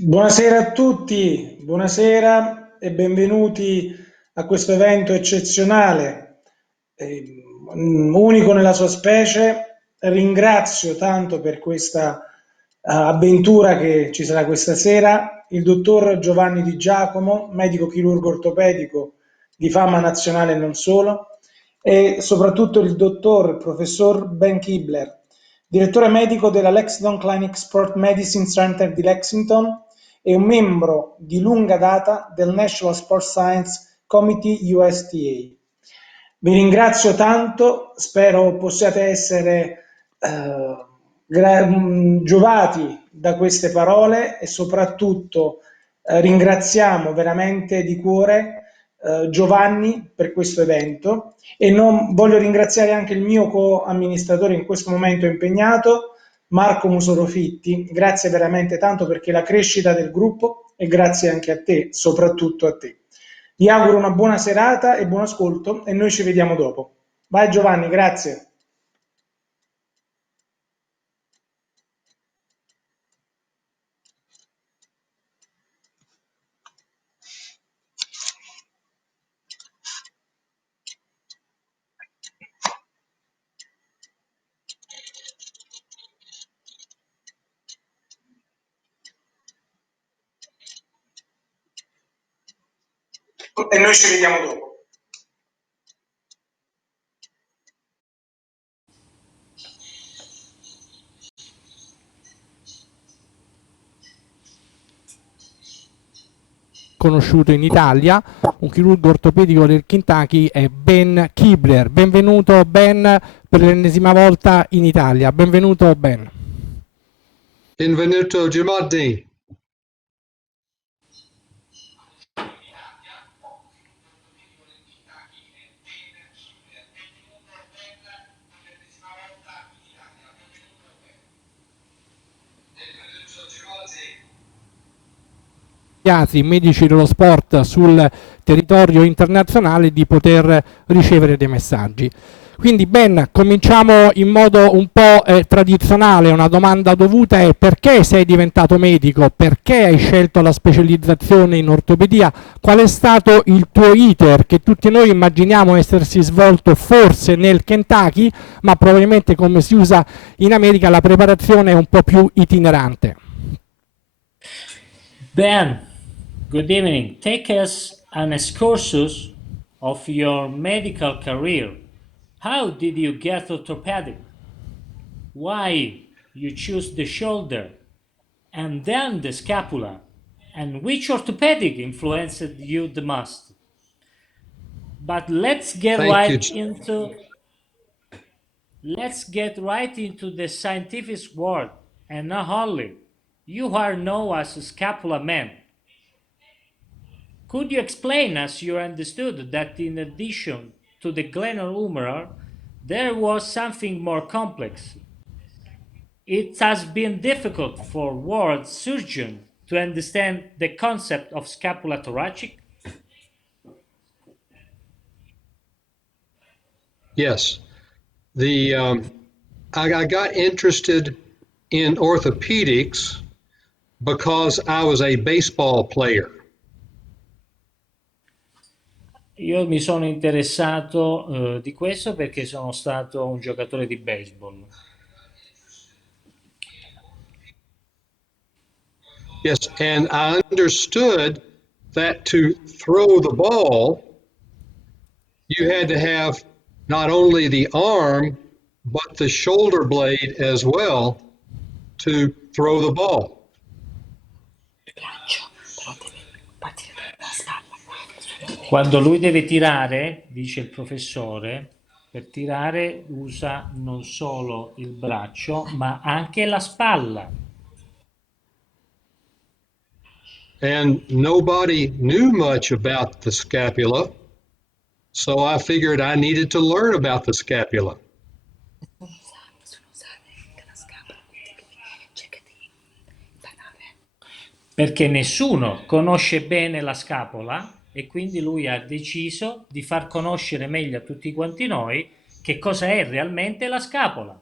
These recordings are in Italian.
Buonasera a tutti, buonasera e benvenuti a questo evento eccezionale, unico nella sua specie. Ringrazio tanto per questa avventura che ci sarà questa sera il dottor Giovanni Di Giacomo, medico chirurgo ortopedico di fama nazionale e non solo, e soprattutto il dottor professor Ben Kibler, direttore medico della Lexington Clinic Sport Medicine Center di Lexington e un membro di lunga data del National Sports Science Committee USTA. Vi ringrazio tanto, spero possiate essere giovati da queste parole e soprattutto ringraziamo veramente di cuore Giovanni per questo evento e non voglio ringraziare anche il mio co-amministratore in questo momento impegnato, Marco Musorofitti. Grazie veramente tanto perché la crescita del gruppo e grazie anche a te, soprattutto a te. Vi auguro una buona serata e buon ascolto e noi ci vediamo dopo. Vai Giovanni, grazie. E noi ci vediamo dopo. Conosciuto in Italia, un chirurgo ortopedico del Kentucky è Ben Kibler. Benvenuto Ben per l'ennesima volta in Italia. Benvenuto Ben. Benvenuto Giamatti. Medici dello sport sul territorio internazionale di poter ricevere dei messaggi. Quindi Ben, cominciamo in modo un po' tradizionale, una domanda dovuta è: perché sei diventato medico? Perché hai scelto la specializzazione in ortopedia? Qual è stato il tuo iter che tutti noi immaginiamo essersi svolto forse nel Kentucky, ma probabilmente, come si usa in America, la preparazione è un po' più itinerante? Ben, good evening. Take us an excursus of your medical career. How did you get orthopedic? Why you choose the shoulder and then the scapula? And which orthopedic influenced you the most? But let's get right into the scientific world, and not only. You are known as a scapula man. Could you explain, as you understood, that in addition to the glenohumeral, there was something more complex? It has been difficult for world surgeons to understand the concept of scapula thoracic. Yes, I got interested in orthopedics because I was a baseball player. Io mi sono interessato di questo perché sono stato un giocatore di baseball. Yes, and I understood that to throw the ball, you had to have not only the arm, but the shoulder blade as well to throw the ball. Quando lui deve tirare, dice il professore, per tirare usa non solo il braccio, ma anche la spalla. And nobody knew much about the scapula, so I figured I needed to learn about the scapula. Perché nessuno conosce bene la scapola e quindi lui ha deciso di far conoscere meglio a tutti quanti noi che cosa è realmente la scapola.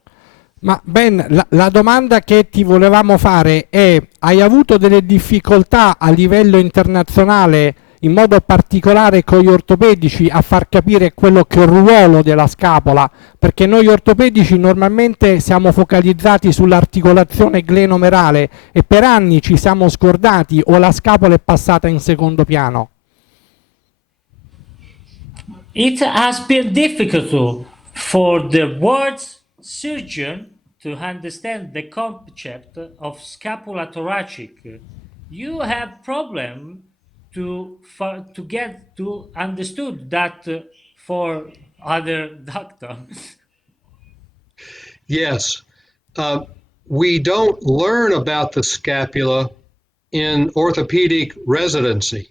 Ma Ben, la domanda che ti volevamo fare è: hai avuto delle difficoltà a livello internazionale, in modo particolare con gli ortopedici, a far capire quello che è il ruolo della scapola? Perché noi ortopedici normalmente siamo focalizzati sull'articolazione glenomerale e per anni ci siamo scordati o la scapola è passata in secondo piano. It has been difficult for the words surgeon to understand the concept of scapula thoracic. You have problem to get to understood that for other doctors. Yes. We don't learn about the scapula in orthopedic residency.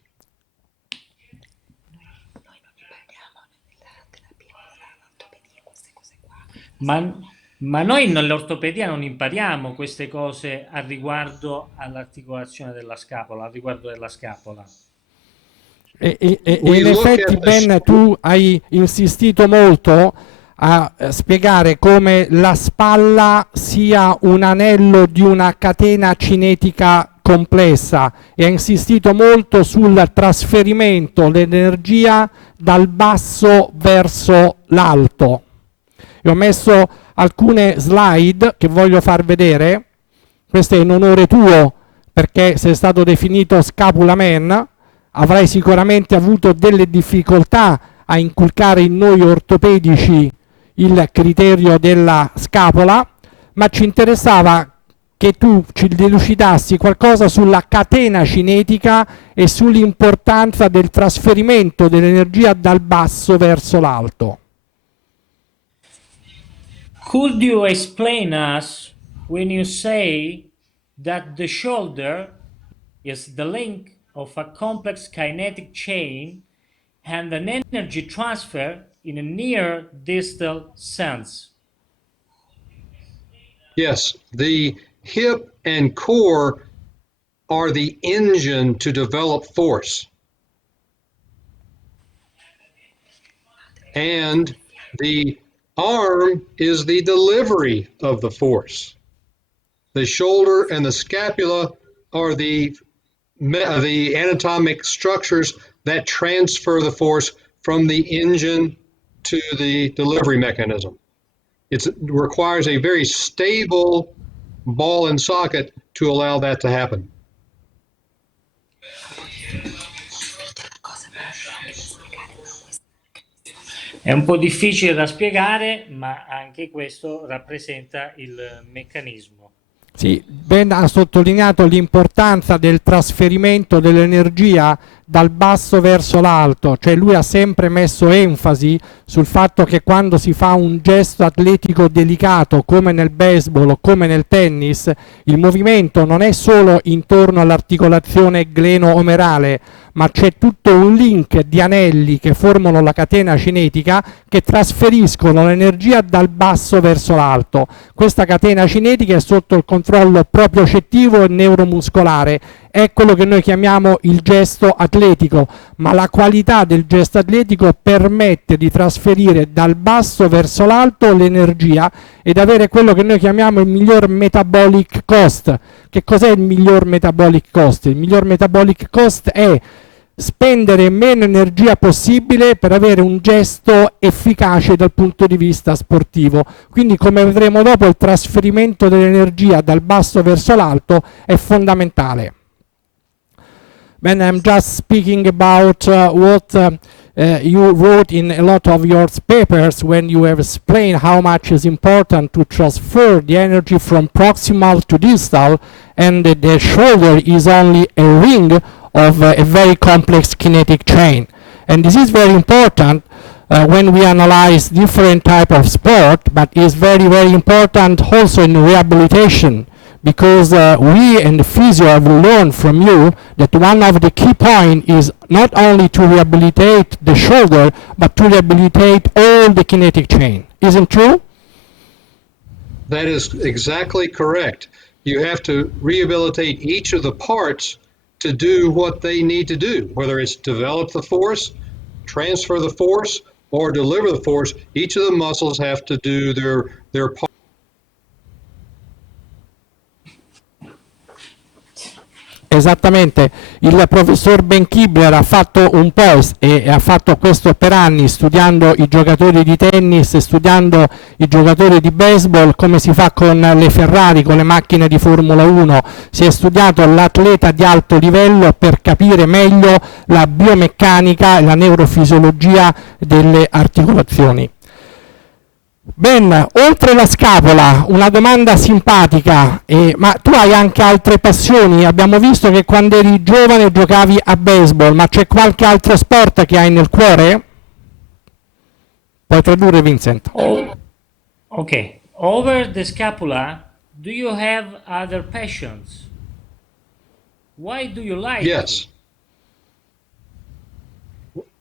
Ma noi nell'ortopedia non impariamo queste cose al riguardo all'articolazione della scapola, al riguardo della scapola. E in effetti, Ben, tu hai insistito molto a spiegare come la spalla sia un anello di una catena cinetica complessa e ha insistito molto sul trasferimento dell'energia dal basso verso l'alto. E ho messo alcune slide che voglio far vedere. Questo è in onore tuo, perché sei stato definito Scapula Man. Avrai sicuramente avuto delle difficoltà a inculcare in noi ortopedici il criterio della scapola, ma ci interessava che tu ci delucidassi qualcosa sulla catena cinetica e sull'importanza del trasferimento dell'energia dal basso verso l'alto. Could you explain us when you say that the shoulder is the link of a complex kinetic chain and an energy transfer in a near distal sense? Yes, the hip and core are the engine to develop force. And the arm is the delivery of the force. The shoulder and the scapula are the anatomic structures that transfer the force from the engine to the delivery mechanism. It requires a very stable ball and socket to allow that to happen. È un po' difficile da spiegare, ma anche questo rappresenta il meccanismo. Sì, Ben ha sottolineato l'importanza del trasferimento dell'energia dal basso verso l'alto, cioè lui ha sempre messo enfasi sul fatto che quando si fa un gesto atletico delicato come nel baseball o come nel tennis, il movimento non è solo intorno all'articolazione gleno-omerale, ma c'è tutto un link di anelli che formano la catena cinetica che trasferiscono l'energia dal basso verso l'alto. Questa catena cinetica è sotto il controllo propriocettivo e neuromuscolare, è quello che noi chiamiamo il gesto atletico, ma la qualità del gesto atletico permette di trasferire dal basso verso l'alto l'energia ed avere quello che noi chiamiamo il miglior metabolic cost. Che cos'è il miglior metabolic cost? Il miglior metabolic cost è spendere meno energia possibile per avere un gesto efficace dal punto di vista sportivo. Quindi, come vedremo dopo, il trasferimento dell'energia dal basso verso l'alto è fondamentale. When I'm just speaking about what you wrote in a lot of your papers when you have explained how much is important to transfer the energy from proximal to distal, and the shoulder is only a ring of a very complex kinetic chain. And this is very important when we analyze different type of sport, but is very, very important also in rehabilitation, because we and the physio have learned from you that one of the key points is not only to rehabilitate the shoulder, but to rehabilitate all the kinetic chain. Isn't true? That is exactly correct. You have to rehabilitate each of the parts to do what they need to do, whether it's develop the force, transfer the force, or deliver the force. Each of the muscles have to do their part. Esattamente, il professor Ben Kibler ha fatto un po' e ha fatto questo per anni studiando i giocatori di tennis e studiando i giocatori di baseball, come si fa con le Ferrari, con le macchine di Formula 1. Si è studiato l'atleta di alto livello per capire meglio la biomeccanica e la neurofisiologia delle articolazioni. Ben, oltre la scapola, una domanda simpatica, ma tu hai anche altre passioni? Abbiamo visto che quando eri giovane giocavi a baseball, ma c'è qualche altro sport che hai nel cuore? Puoi tradurre, Vincent. Oh, okay. Over the scapula, do you have other passions? Why do you like? Yes.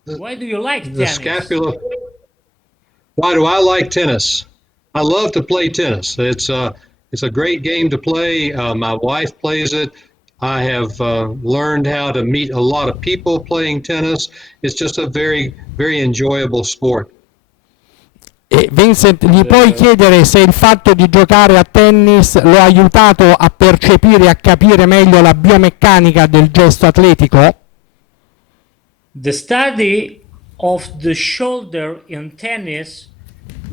Why do you like The tennis? scapula. Why do I like tennis? I love to play tennis. It's a great game to play. My wife plays it. I have learned how to meet a lot of people playing tennis. It's just a very, very enjoyable sport. E Vincent, gli puoi chiedere se il fatto di giocare a tennis lo ha aiutato a percepire e a capire meglio la biomeccanica del gesto atletico? The study of the shoulder in tennis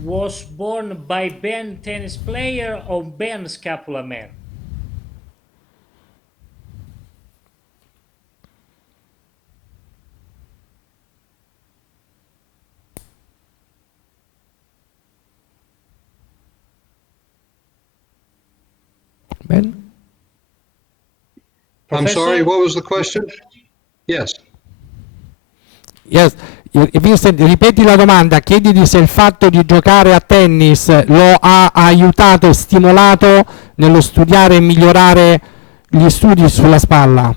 was born by Ben tennis player or Ben scapula man? Ben? I'm sorry, what was the question? Yes. Yes. Vincent, ripeti la domanda, chiediti se il fatto di giocare a tennis lo ha aiutato e stimolato nello studiare e migliorare gli studi sulla spalla.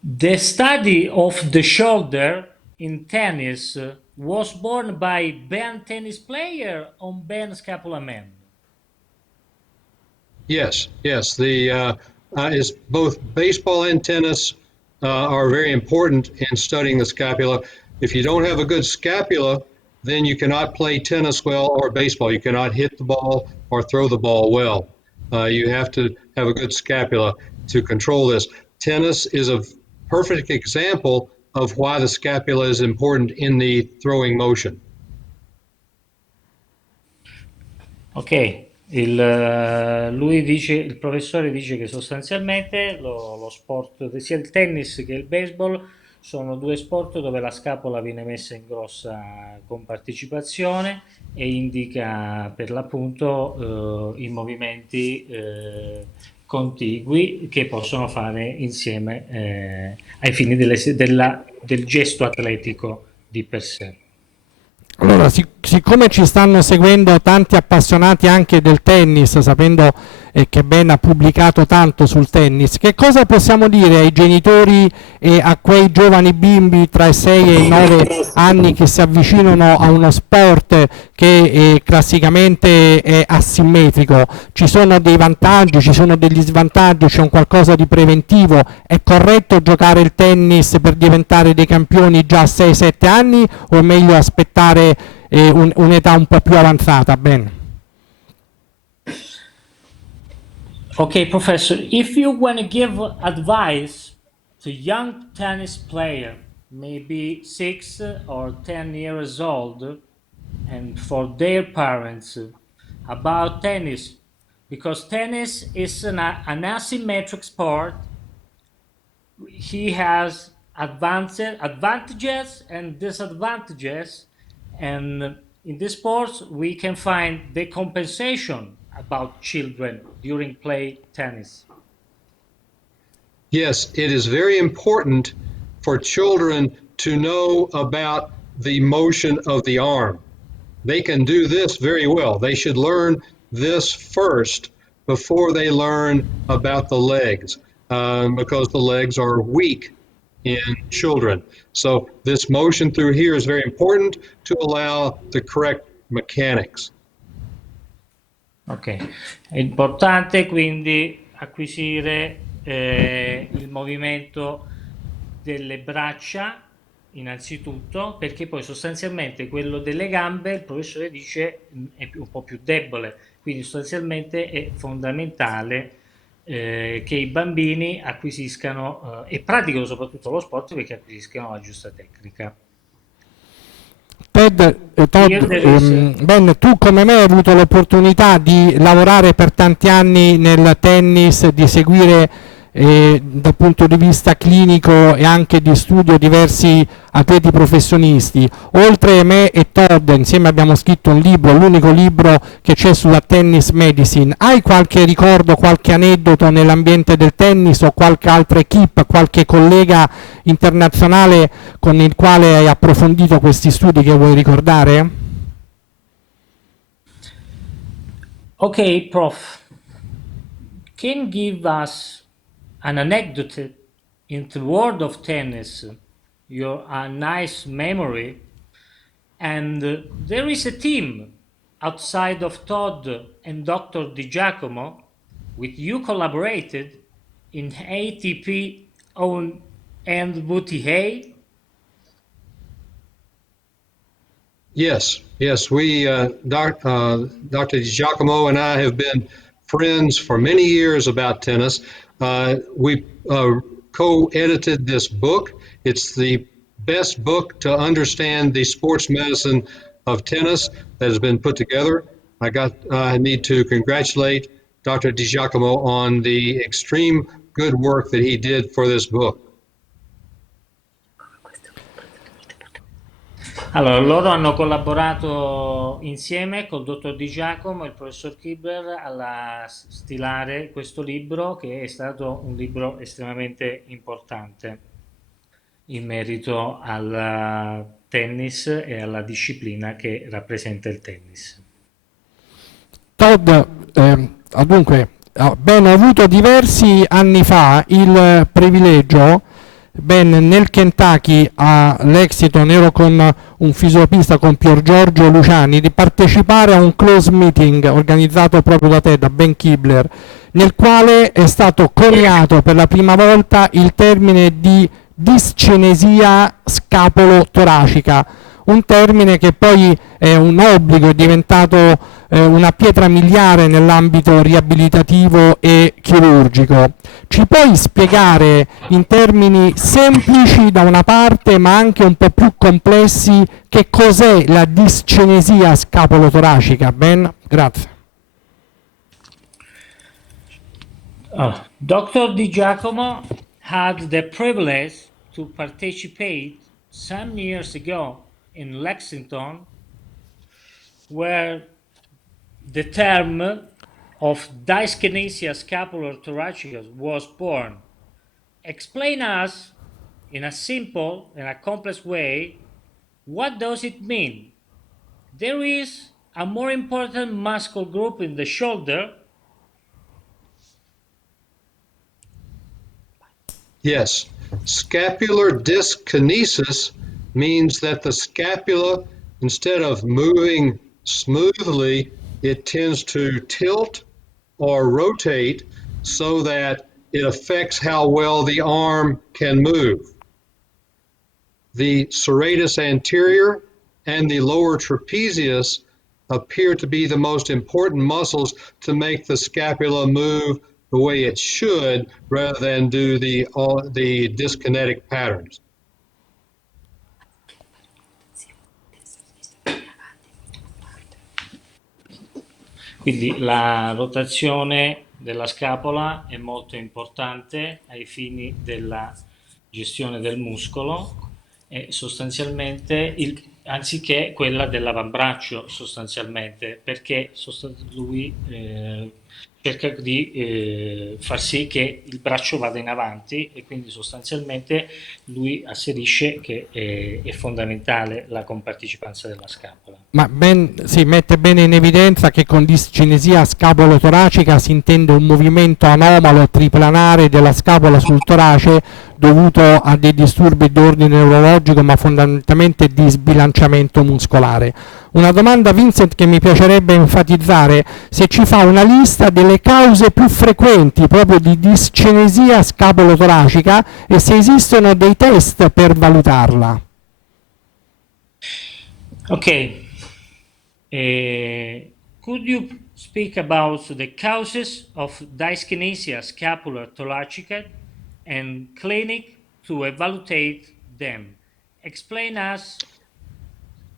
The study of the shoulder in tennis was born by Ben tennis player or Ben scapula man? Yes, yes. The is both baseball and tennis are very important in studying the scapula. If you don't have a good scapula, then you cannot play tennis well or baseball. You cannot hit the ball or throw the ball well. You have to have a good scapula to control this. Tennis is a perfect example of why the scapula is important in the throwing motion. Ok, lui dice, il professore dice che sostanzialmente lo sport, sia il tennis che il baseball, sono due sport dove la scapola viene messa in grossa compartecipazione e indica per l'appunto i movimenti contigui che possono fare insieme ai fini del gesto atletico di per sé. Allora, siccome ci stanno seguendo tanti appassionati anche del tennis, sapendo che Ben ha pubblicato tanto sul tennis, che cosa possiamo dire ai genitori e a quei giovani bimbi tra i 6 e i 9 anni che si avvicinano a uno sport che classicamente è asimmetrico? Ci sono dei vantaggi, ci sono degli svantaggi, c'è un qualcosa di preventivo? È corretto giocare il tennis per diventare dei campioni già a 6-7 anni o è meglio aspettare un'età un po' più avanzata? Ben. Okay, Professor, if you want to give advice to young tennis player, maybe 6 or 10 years old, and for their parents about tennis, because tennis is an asymmetric sport, he has advantages and disadvantages, and in this sport we can find the compensation about children during play tennis. Yes, it is very important for children to know about the motion of the arm. They can do this very well. They should learn this first before they learn about the legs, because the legs are weak in children. So this motion through here is very important to allow the correct mechanics. Ok, è importante quindi acquisire il movimento delle braccia innanzitutto, perché poi sostanzialmente quello delle gambe il professore dice è un po' più debole, quindi sostanzialmente è fondamentale che i bambini acquisiscano e pratichino soprattutto lo sport perché acquisiscano la giusta tecnica. Ben, tu come me hai avuto l'opportunità di lavorare per tanti anni nel tennis, di seguire dal punto di vista clinico e anche di studio diversi atleti professionisti. Oltre me e Todd, insieme abbiamo scritto un libro, l'unico libro che c'è sulla tennis medicine. Hai qualche ricordo, qualche aneddoto nell'ambiente del tennis o qualche altra equipe, qualche collega internazionale con il quale hai approfondito questi studi che vuoi ricordare? Ok, Prof. Can you give us an anecdote in the world of tennis, your nice memory, and there is a team outside of Todd and Dr. Di Giacomo with you collaborated in ATP and WTA? Yes, we, Dr. Di Giacomo and I have been friends for many years about tennis. We co-edited this book. It's the best book to understand the sports medicine of tennis that has been put together. I need to congratulate Dr. Di Giacomo on the extreme good work that he did for this book. Allora, loro hanno collaborato insieme col dottor Di Giacomo e il professor Kibler a stilare questo libro, che è stato un libro estremamente importante in merito al tennis e alla disciplina che rappresenta il tennis. Todd, dunque, Ben, ho avuto diversi anni fa il privilegio, nel Kentucky a Lexington, ero con un fisioterapista, con Pier Giorgio Luciani, di partecipare a un close meeting organizzato proprio da te, da Ben Kibler, nel quale è stato coniato per la prima volta il termine di discinesia scapolo-toracica, un termine che poi è un obbligo, è diventato una pietra miliare nell'ambito riabilitativo e chirurgico. Ci puoi spiegare in termini semplici da una parte, ma anche un po' più complessi, che cos'è la discinesia scapolo-toracica? Ben, grazie. Dr. Di Giacomo had the privilege to participate some years ago in Lexington, where the term of dyskinesia scapular-thoracica was born. Explain us in a simple and a complex way, what does it mean? There is a more important muscle group in the shoulder. Yes, scapular dyskinesis means that the scapula, instead of moving smoothly, it tends to tilt or rotate so that it affects how well the arm can move. The serratus anterior and the lower trapezius appear to be the most important muscles to make the scapula move the way it should, rather than do the dyskinetic patterns. Quindi la rotazione della scapola è molto importante ai fini della gestione del muscolo e sostanzialmente anziché quella dell'avambraccio, sostanzialmente, perché lui cerca di far sì che il braccio vada in avanti, e quindi sostanzialmente lui asserisce che è fondamentale la compartecipanza della scapola. Ma si mette bene in evidenza che con discinesia scapolo-toracica si intende un movimento anomalo triplanare della scapola sul torace dovuto a dei disturbi di ordine neurologico, ma fondamentalmente di sbilanciamento muscolare. Una domanda, Vincent, che mi piacerebbe enfatizzare: se ci fa una lista delle cause più frequenti proprio di discinesia scapolo-toracica e se esistono dei test per valutarla. Ok, Could you speak about the causes of dyskinesia scapular-thoracica and clinic to evaluate them? Explain us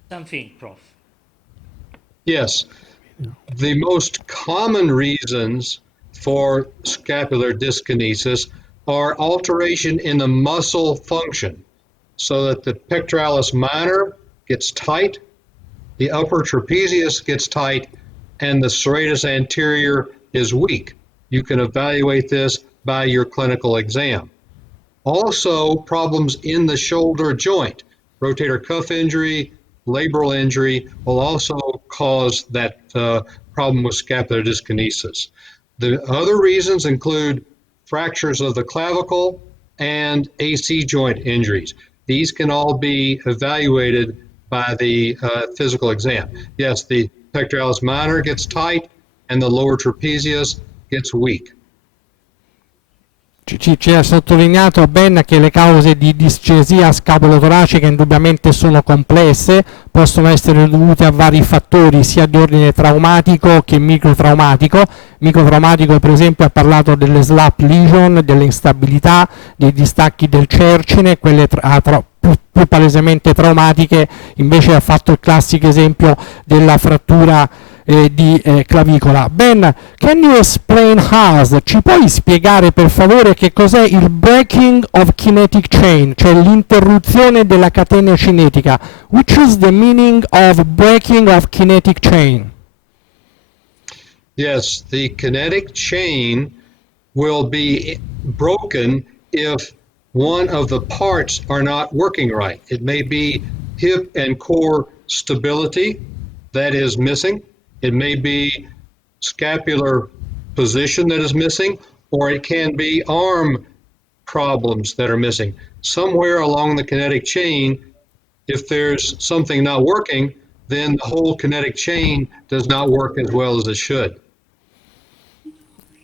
something, Prof. Yes. The most common reasons for scapular dyskinesis are alteration in the muscle function, so that the pectoralis minor gets tight, the upper trapezius gets tight, and the serratus anterior is weak. You can evaluate this by your clinical exam. Also, problems in the shoulder joint, rotator cuff injury, labral injury will also cause that problem with scapular dyskinesis. The other reasons include fractures of the clavicle and AC joint injuries. These can all be evaluated by the physical exam. Yes, the pectoralis minor gets tight and the lower trapezius gets weak. Ci ha sottolineato Ben che le cause di discesia scapulotoracica indubbiamente sono complesse, possono essere dovute a vari fattori sia di ordine traumatico che microtraumatico. Microtraumatico, per esempio, ha parlato delle slap lesion, delle instabilità, dei distacchi del cercine, quelle più palesemente traumatiche invece ha fatto il classico esempio della frattura di clavicola. Ben, can you explain us? Ci puoi spiegare per favore che cos'è il breaking of kinetic chain, cioè l'interruzione della catena cinetica? Which is the meaning of breaking of kinetic chain? Yes, the kinetic chain will be broken if one of the parts are not working right. It may be hip and core stability that is missing. It may be scapular position that is missing, or it can be arm problems that are missing. Somewhere along the kinetic chain, if there's something not working, then the whole kinetic chain does not work as well as it should.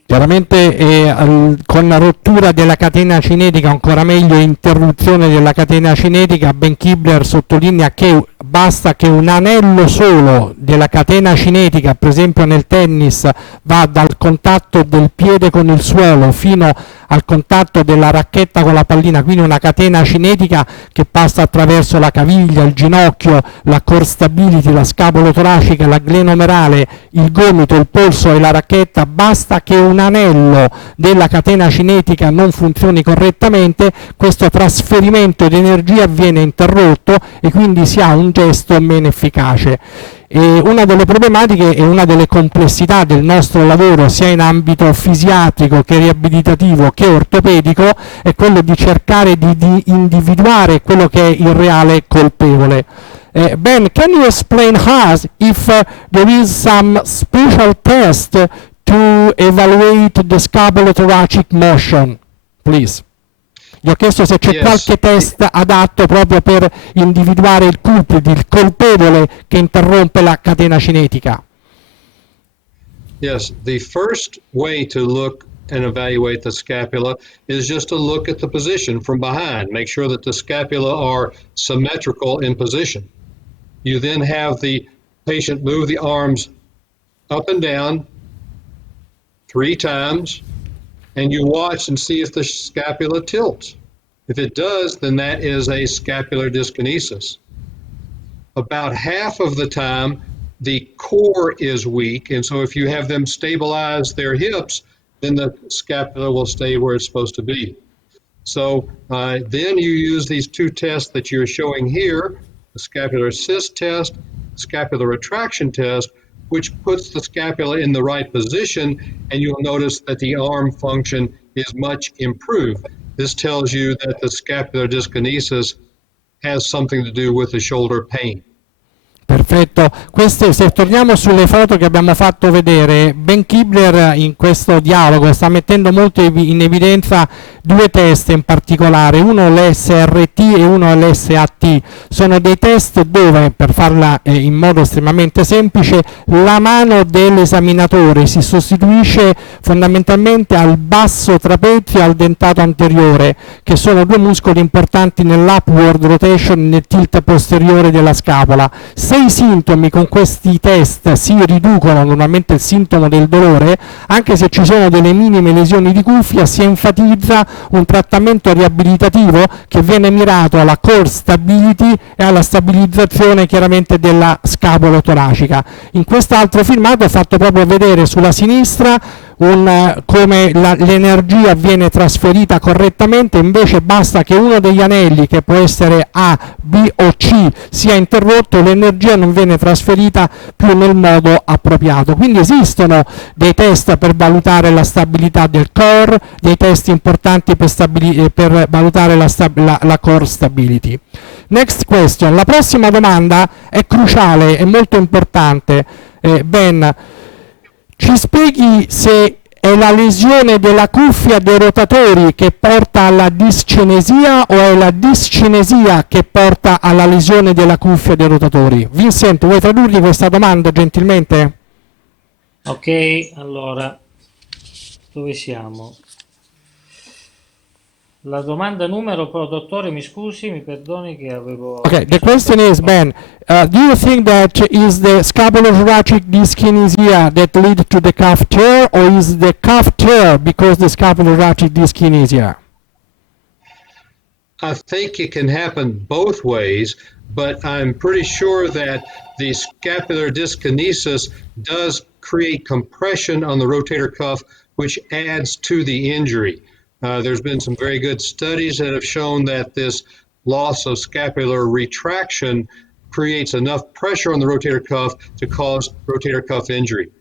Chiaramente con la rottura della catena cinetica, ancora meglio interruzione della catena cinetica, Ben Kibler sottolinea che basta che un anello solo della catena cinetica, per esempio nel tennis, va dal contatto del piede con il suolo fino al contatto della racchetta con la pallina, quindi una catena cinetica che passa attraverso la caviglia, il ginocchio, la core stability, la scapolo-toracica, la glenomerale, il gomito, il polso e la racchetta. Basta che un anello della catena cinetica non funzioni correttamente, questo trasferimento di energia viene interrotto e quindi si ha un gesto meno efficace. E una delle problematiche e una delle complessità del nostro lavoro, sia in ambito fisiatrico che riabilitativo che ortopedico, è quello di cercare di individuare quello che è il reale colpevole. Ben, can you explain us if there is some special test to evaluate the scapulothoracic motion, please? Gli ho chiesto se c'è qualche test adatto proprio per individuare il culprit, il colpevole che interrompe la catena cinetica. Yes, the first way to look and evaluate the scapula is just to look at the position from behind. Make sure that the scapula are symmetrical in position. You then have the patient move the arms up and down 3 times, and you watch and see if the scapula tilts. If it does, then that is a scapular dyskinesis. About half of the time, the core is weak, and so if you have them stabilize their hips, then the scapula will stay where it's supposed to be. So then you use these 2 tests that you're showing here, the scapular assist test, scapular retraction test, which puts the scapula in the right position, and you'll notice that the arm function is much improved. This tells you that the scapular dyskinesis has something to do with the shoulder pain. Perfetto, queste, se torniamo sulle foto che abbiamo fatto vedere, Ben Kibler in questo dialogo sta mettendo molto in evidenza 2 test in particolare, uno l'SRT e uno l'SAT. Sono dei test dove, per farla in modo estremamente semplice, la mano dell'esaminatore si sostituisce fondamentalmente al basso trapezio e al dentato anteriore, che sono 2 muscoli importanti nell'upward rotation e nel tilt posteriore della scapola. se i sintomi con questi test si riducono, normalmente il sintomo del dolore, anche se ci sono delle minime lesioni di cuffia, si enfatizza un trattamento riabilitativo che viene mirato alla core stability e alla stabilizzazione chiaramente della scapola toracica. In quest'altro filmato ho fatto proprio vedere sulla sinistra come l'energia viene trasferita correttamente, invece basta che uno degli anelli, che può essere A, B o C, sia interrotto, l'energia non viene trasferita più nel modo appropriato. Quindi esistono dei test per valutare la stabilità del core, dei test importanti per valutare la core stability. Next question. La prossima domanda è cruciale, è molto importante. Ben, ci spieghi se è la lesione della cuffia dei rotatori che porta alla discinesia o è la discinesia che porta alla lesione della cuffia dei rotatori? Vincent, vuoi tradurgli questa domanda gentilmente? Ok, allora, dove siamo? La domanda numero, però, dottore, mi scusi, mi perdoni che avevo... Okay, the question is, Ben, do you think that is the scapulothoracic dyskinesia that lead to the cuff tear, or is the cuff tear because the scapulothoracic dyskinesia? I think it can happen both ways, but I'm pretty sure that the scapular dyskinesis does create compression on the rotator cuff, which adds to the injury. There's been some very good studies that have shown that this loss of scapular retraction creates enough pressure on the rotator cuff to cause rotator cuff injury.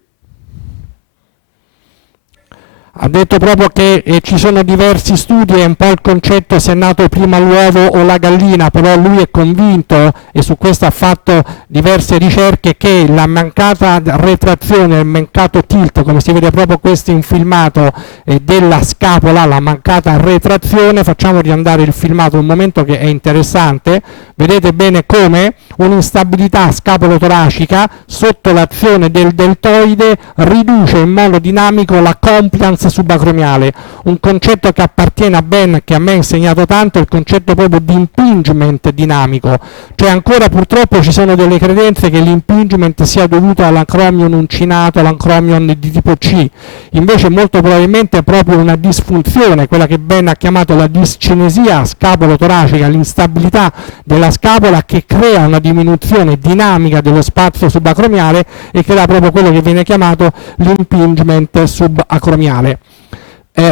Ha detto proprio che ci sono diversi studi, è un po' il concetto se è nato prima l'uovo o la gallina, però lui è convinto, e su questo ha fatto diverse ricerche, che la mancata retrazione, il mancato tilt, come si vede proprio questo in filmato, della scapola, la mancata retrazione, facciamo riandare il filmato un momento che è interessante, vedete bene come un'instabilità scapolotoracica sotto l'azione del deltoide riduce in modo dinamico la compliance subacromiale, un concetto che appartiene a Ben, che a me ha insegnato tanto, il concetto proprio di impingement dinamico, cioè ancora purtroppo ci sono delle credenze che l'impingement sia dovuto all'acromion uncinato, all'acromion di tipo C, invece molto probabilmente è proprio una disfunzione, quella che Ben ha chiamato la discinesia scapolotoracica, l'instabilità della scapola che crea una diminuzione dinamica dello spazio subacromiale e crea proprio quello che viene chiamato l'impingement subacromiale.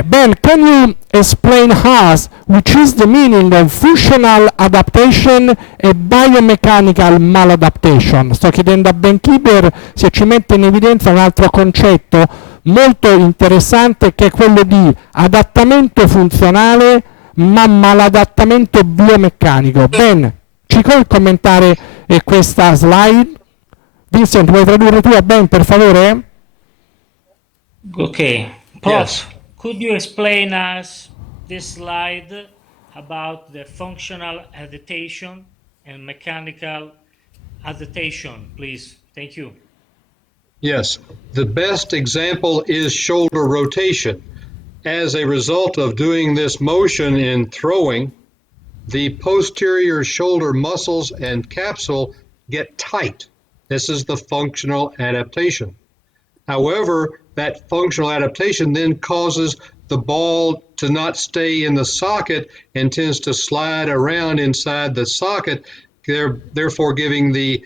Ben, can you explain us which is the meaning of functional adaptation e biomechanical maladaptation? Sto chiedendo a Ben Kibler se ci mette in evidenza un altro concetto molto interessante, che è quello di adattamento funzionale ma maladattamento biomeccanico. Ben, ci puoi commentare questa slide? Vincent, vuoi tradurre tu a Ben, per favore? Okay, Prof, Yes. could you explain us this slide about the functional adaptation and mechanical adaptation, please? Thank you. Yes, the best example is shoulder rotation. As a result of doing this motion in throwing, the posterior shoulder muscles and capsule get tight. This is the functional adaptation. However, that functional adaptation then causes the ball to not stay in the socket and tends to slide around inside the socket, therefore giving the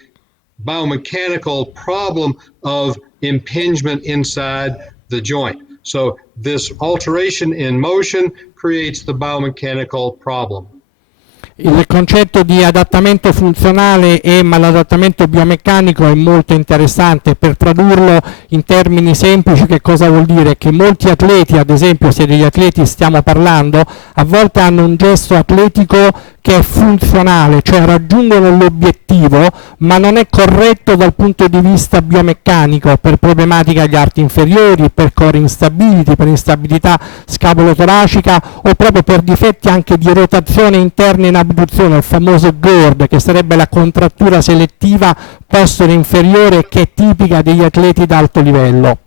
biomechanical problem of impingement inside the joint. So this alteration in motion creates the biomechanical problem. Il concetto di adattamento funzionale e maladattamento biomeccanico è molto interessante. Per tradurlo in termini semplici, che cosa vuol dire? Che molti atleti, ad esempio se degli atleti stiamo parlando, a volte hanno un gesto atletico che è funzionale, cioè raggiungono l'obiettivo, ma non è corretto dal punto di vista biomeccanico per problematiche agli arti inferiori, per core instability, per instabilità scapolotoracica o proprio per difetti anche di rotazione interna in abduzione, il famoso GORD, che sarebbe la contrattura selettiva posteriore inferiore, che è tipica degli atleti d'alto livello.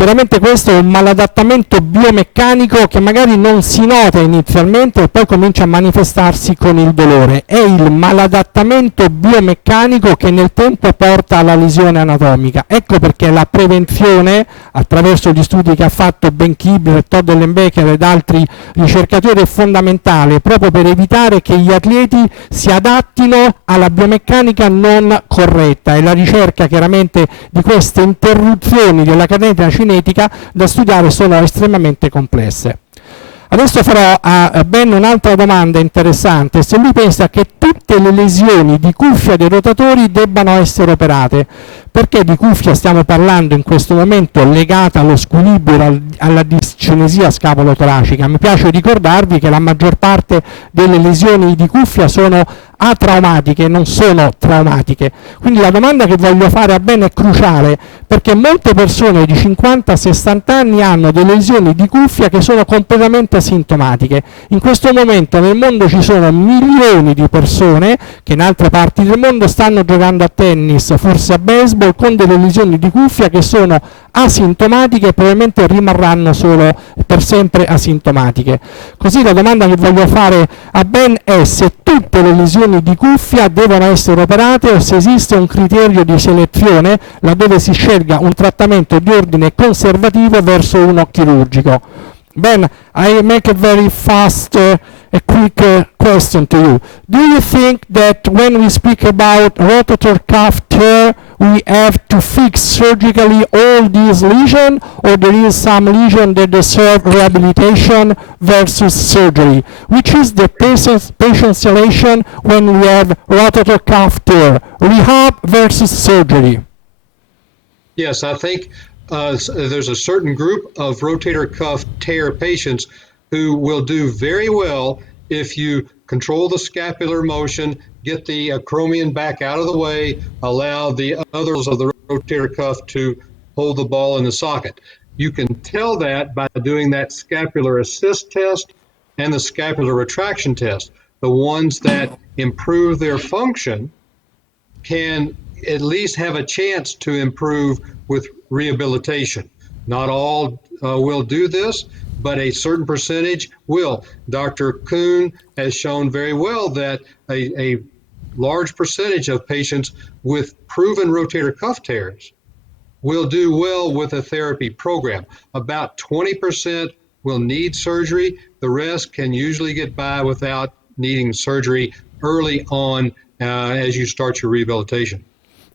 Chiaramente questo è un maladattamento biomeccanico che magari non si nota inizialmente e poi comincia a manifestarsi con il dolore. È il maladattamento biomeccanico che nel tempo porta alla lesione anatomica. Ecco perché la prevenzione, attraverso gli studi che ha fatto Ben Kibler, Todd Ellenbecker ed altri ricercatori, è fondamentale proprio per evitare che gli atleti si adattino alla biomeccanica non corretta, e la ricerca chiaramente di queste interruzioni della catena cinetica da studiare sono estremamente complesse. Adesso farò a Ben un'altra domanda interessante: se lui pensa che tutte le lesioni di cuffia dei rotatori debbano essere operate. Perché di cuffia stiamo parlando in questo momento legata allo squilibrio, alla discinesia scapolo-toracica? Mi piace ricordarvi che la maggior parte delle lesioni di cuffia sono atraumatiche, non sono traumatiche. Quindi la domanda che voglio fare a Ben è cruciale, perché molte persone di 50-60 anni hanno delle lesioni di cuffia che sono completamente asintomatiche. In questo momento nel mondo ci sono milioni di persone che in altre parti del mondo stanno giocando a tennis, forse a baseball, con delle lesioni di cuffia che sono asintomatiche e probabilmente rimarranno solo per sempre asintomatiche. Così la domanda che voglio fare a Ben è se tutte le lesioni di cuffia devono essere operate o se esiste un criterio di selezione laddove si scelga un trattamento di ordine conservativo verso uno chirurgico. Ben, I make a very fast, a quick question to you. Do you think that when we speak about rotator cuff tear, we have to fix surgically all these lesions, or there is some lesion that deserve rehabilitation versus surgery? Which is the patient selection when we have rotator cuff tear, rehab versus surgery? Yes, I think there's a certain group of rotator cuff tear patients who will do very well if you control the scapular motion, get the acromion back out of the way, allow the others of the rotator cuff to hold the ball in the socket. You can tell that by doing that scapular assist test and the scapular retraction test. The ones that improve their function can at least have a chance to improve with rehabilitation. Not all will do this, but a certain percentage will. Dr. Kuhn has shown very well that a large percentage of patients with proven rotator cuff tears will do well with a therapy program. About 20% will need surgery. The rest can usually get by without needing surgery early on as you start your rehabilitation.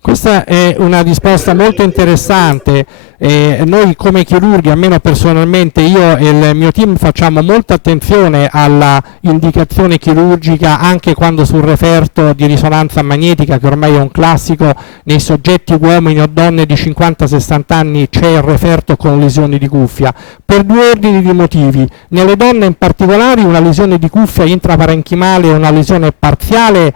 Questa è una risposta molto interessante. Noi come chirurghi, almeno personalmente io e il mio team, facciamo molta attenzione alla indicazione chirurgica anche quando sul referto di risonanza magnetica, che ormai è un classico, nei soggetti uomini o donne di 50-60 anni c'è il referto con lesioni di cuffia, per due ordini di motivi. Nelle donne in particolare una lesione di cuffia intraparenchimale o una lesione parziale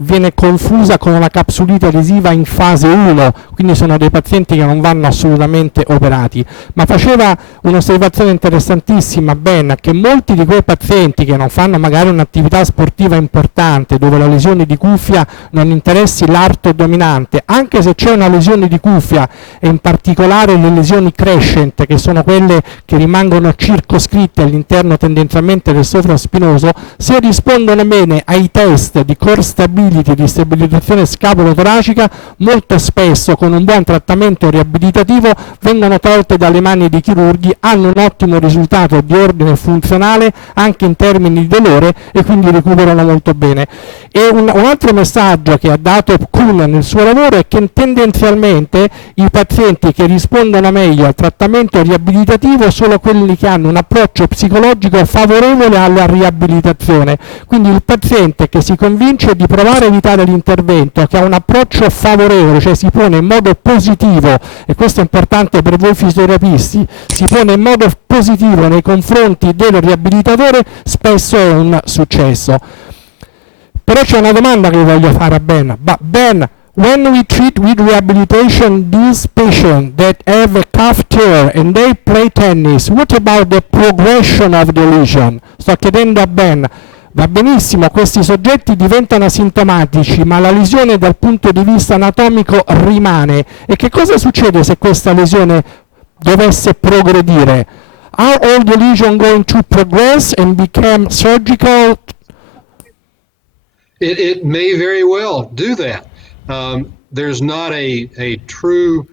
viene confusa con una capsulite adesiva in fase 1, quindi sono dei pazienti che non vanno assolutamente operati. Ma faceva un'osservazione interessantissima Ben, che molti di quei pazienti che non fanno magari un'attività sportiva importante, dove la lesione di cuffia non interessi l'arto dominante, anche se c'è una lesione di cuffia, e in particolare le lesioni crescent, che sono quelle che rimangono circoscritte all'interno tendenzialmente del sovraspinoso, se rispondono bene ai test di core stability, di stabilizzazione scapulo-toracica, molto spesso con un buon trattamento riabilitativo vengono tolte dalle mani dei chirurghi, hanno un ottimo risultato di ordine funzionale anche in termini di dolore e quindi recuperano molto bene. E un altro messaggio che ha dato Kuhn nel suo lavoro è che tendenzialmente i pazienti che rispondono meglio al trattamento riabilitativo sono quelli che hanno un approccio psicologico favorevole alla riabilitazione, quindi il paziente che si convince di provare a evitare l'intervento, che ha un approccio favorevole, cioè si pone in modo positivo, e questo è importante per voi fisioterapisti, si pone in modo positivo nei confronti del riabilitatore, spesso è un successo. Però c'è una domanda che voglio fare a Ben. Ben, when we treat with rehabilitation these patients that have a cuff tear and they play tennis, what about the progression of the lesion? Sto chiedendo a Ben. Va benissimo, questi soggetti diventano asintomatici, ma la lesione dal punto di vista anatomico rimane. E che cosa succede se questa lesione dovesse progredire, are all the lesions going to progress and become surgical? It may very well do that. There's not a true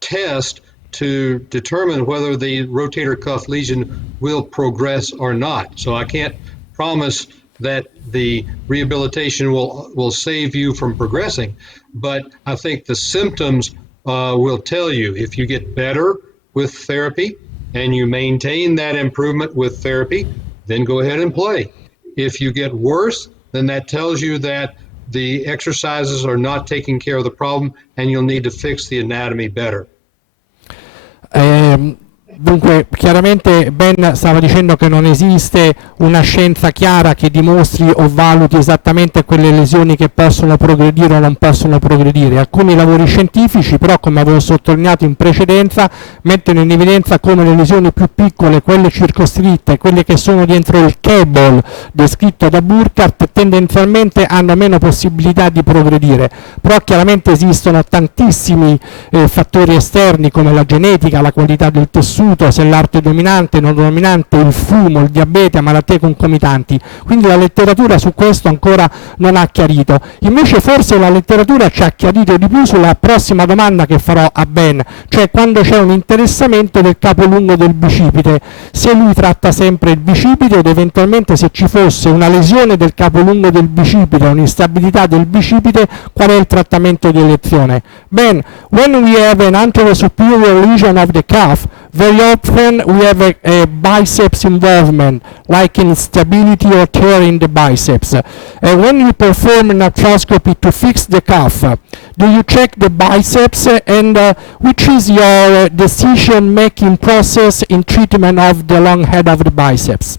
test to determine whether the rotator cuff lesion will progress or not. So I can't promise that the rehabilitation will save you from progressing, but I think the symptoms will tell you. If you get better with therapy and you maintain that improvement with therapy, then go ahead and play. If you get worse, then that tells you that the exercises are not taking care of the problem and you'll need to fix the anatomy better. Dunque, chiaramente Ben stava dicendo che non esiste una scienza chiara che dimostri o valuti esattamente quelle lesioni che possono progredire o non possono progredire. Alcuni lavori scientifici, però, come avevo sottolineato in precedenza, mettono in evidenza come le lesioni più piccole, quelle circoscritte, quelle che sono dentro il cable descritto da Burkhardt, tendenzialmente hanno meno possibilità di progredire. Però chiaramente esistono tantissimi fattori esterni come la genetica, la qualità del tessuto, se l'arte è dominante, non dominante, il fumo, il diabete, malattie concomitanti. Quindi la letteratura su questo ancora non ha chiarito. Invece forse la letteratura ci ha chiarito di più sulla prossima domanda che farò a Ben, cioè quando c'è un interessamento del capolungo del bicipite, se lui tratta sempre il bicipite ed eventualmente se ci fosse una lesione del capolungo del bicipite, un'instabilità del bicipite, qual è il trattamento di elezione. Ben, when we have an anterior superior lesion of the cuff, very often we have a biceps involvement, like instability or tear in the biceps. When you perform an arthroscopy to fix the cuff, do you check the biceps, and which is your decision-making process in treatment of the long head of the biceps?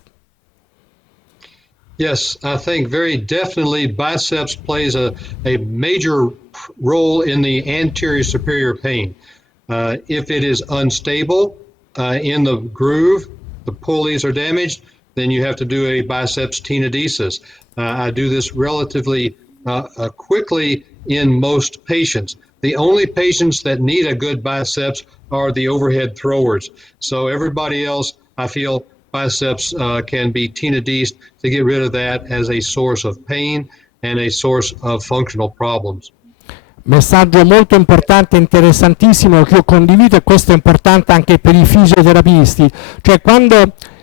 Yes, I think very definitely biceps plays a major role in the anterior superior pain. If it is unstable in the groove, the pulleys are damaged, then you have to do a biceps tenodesis. I do this relatively quickly in most patients. The only patients that need a good biceps are the overhead throwers. So everybody else, I feel biceps can be tenodesed to get rid of that as a source of pain and a source of functional problems. Messaggio molto importante e interessantissimo che io condivido, e questo è importante anche per i fisioterapisti, cioè quando,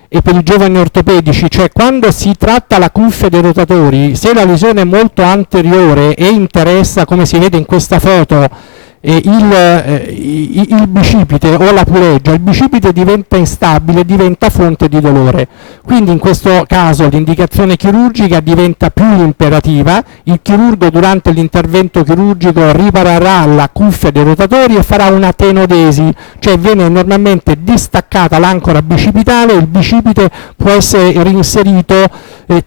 e per i giovani ortopedici, cioè quando si tratta la cuffia dei rotatori, se la lesione è molto anteriore e interessa, come si vede in questa foto, il bicipite o la puleggia, il bicipite diventa instabile, diventa fonte di dolore. Quindi in questo caso l'indicazione chirurgica diventa più imperativa. Il chirurgo durante l'intervento chirurgico riparerà la cuffia dei rotatori e farà una tenodesi, cioè viene normalmente distaccata l'ancora bicipitale, il bicipite può essere reinserito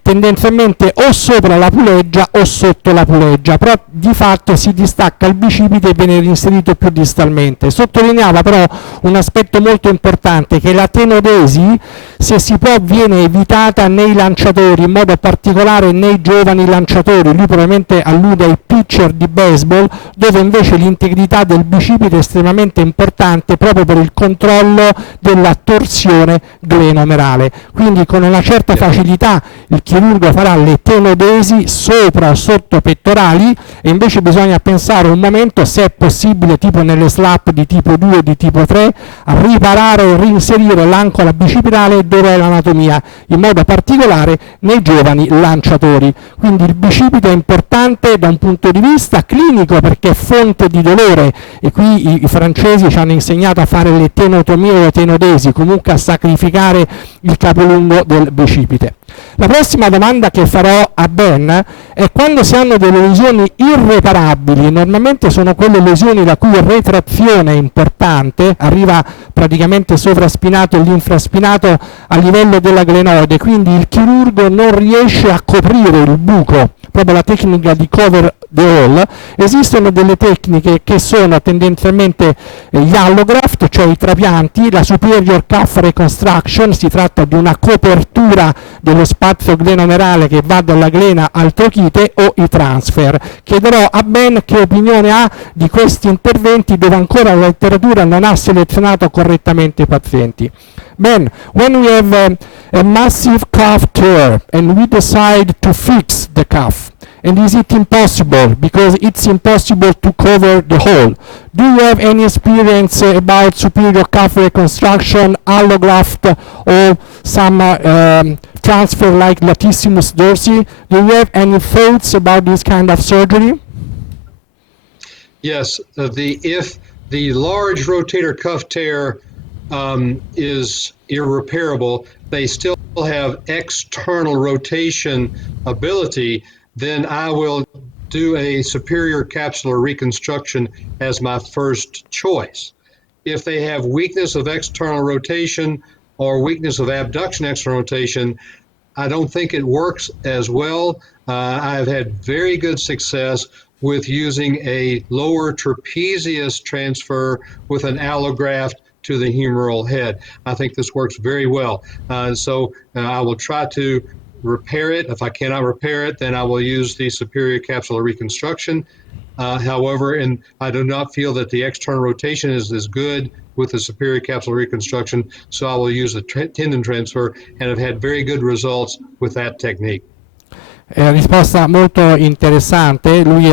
tendenzialmente o sopra la puleggia o sotto la puleggia, però di fatto si distacca il bicipite e viene inserito più distalmente. Sottolineava però un aspetto molto importante, che la tenodesi, se si può, viene evitata nei lanciatori, in modo particolare nei giovani lanciatori. Lui probabilmente allude ai pitcher di baseball, dove invece l'integrità del bicipite è estremamente importante proprio per il controllo della torsione glenomerale. Quindi con una certa facilità il chirurgo farà le tenodesi sopra o sotto pettorali, e invece bisogna pensare un momento, se è possibile, tipo nelle slap di tipo 2 e di tipo 3, a riparare e reinserire l'ancora bicipitale dove è l'anatomia, in modo particolare nei giovani lanciatori. Quindi il bicipite è importante da un punto di vista clinico perché è fonte di dolore, e qui i francesi ci hanno insegnato a fare le tenotomie o le tenodesi, comunque a sacrificare il capolungo del bicipite. La prossima domanda che farò a Ben è: quando si hanno delle lesioni irreparabili, normalmente sono quelle lesioni la cui retrazione è importante, arriva praticamente sovraspinato e l'infraspinato a livello della glenoide, quindi il chirurgo non riesce a coprire il buco, proprio la tecnica di cover the hole. Esistono delle tecniche che sono tendenzialmente gli allograft, cioè i trapianti, la superior cuff reconstruction, si tratta di una copertura dello spazio glenomerale che va dalla glena al trochite, o i transfer. Chiederò a Ben che opinione ha di queste questi interventi dove ancora la letteratura non ha selezionato correttamente i pazienti. Then, when we have a massive cuff tear and we decide to fix the cuff, and is it impossible? Because it's impossible to cover the hole. Do you have any experience about superior cuff reconstruction, allograft, or some transfer like latissimus dorsi? Do you have any thoughts about this kind of surgery? Yes, if the large rotator cuff tear is irreparable, they still have external rotation ability, then I will do a superior capsular reconstruction as my first choice. If they have weakness of external rotation or weakness of abduction external rotation, I don't think it works as well. I've had very good success with using a lower trapezius transfer with an allograft to the humeral head. I think this works very well. So I will try to repair it. If I cannot repair it, then I will use the superior capsular reconstruction. However, and I do not feel that the external rotation is as good with the superior capsular reconstruction, so I will use a tendon transfer, and have had very good results with that technique. Risposta molto interessante. Lui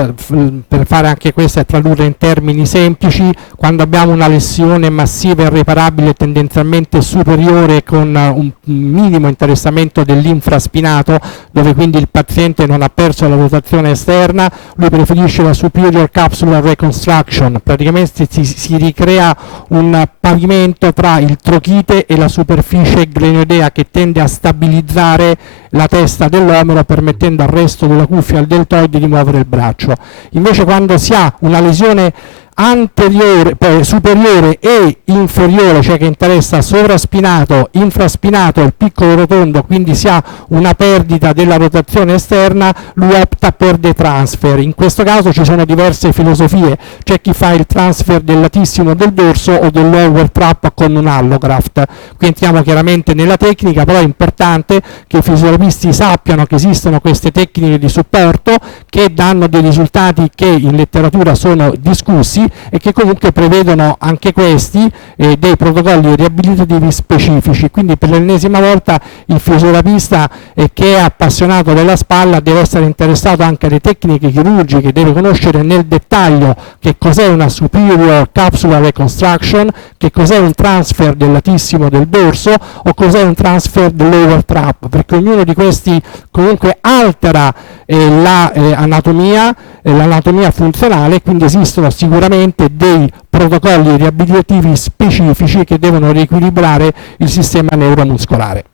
per fare anche questa e tradurre in termini semplici, quando abbiamo una lesione massiva e irreparabile tendenzialmente superiore con un minimo interessamento dell'infraspinato, dove quindi il paziente non ha perso la rotazione esterna, lui preferisce la superior capsular reconstruction. Praticamente si ricrea un pavimento tra il trochite e la superficie glenoidea che tende a stabilizzare la testa dell'omero, permettendo al resto della cuffia e al deltoide di muovere il braccio. Invece quando si ha una lesione anteriore, superiore e inferiore, cioè che interessa sovraspinato, infraspinato e il piccolo rotondo, quindi si ha una perdita della rotazione esterna, lui opta per dei transfer. In questo caso ci sono diverse filosofie, c'è chi fa il transfer del latissimo del dorso o del lower trap con un allograft. Qui entriamo chiaramente nella tecnica, però è importante che i fisioterapisti sappiano che esistono queste tecniche di supporto che danno dei risultati che in letteratura sono discussi e che comunque prevedono anche questi dei protocolli riabilitativi specifici. Quindi per l'ennesima volta il fisioterapista che è appassionato della spalla deve essere interessato anche alle tecniche chirurgiche, deve conoscere nel dettaglio che cos'è una superior capsular reconstruction, che cos'è un transfer del latissimo del dorso o cos'è un transfer del lower trap, perché ognuno di questi comunque altera l'anatomia funzionale, quindi esistono sicuramente dei protocolli riabilitativi specifici che devono riequilibrare il sistema neuromuscolare.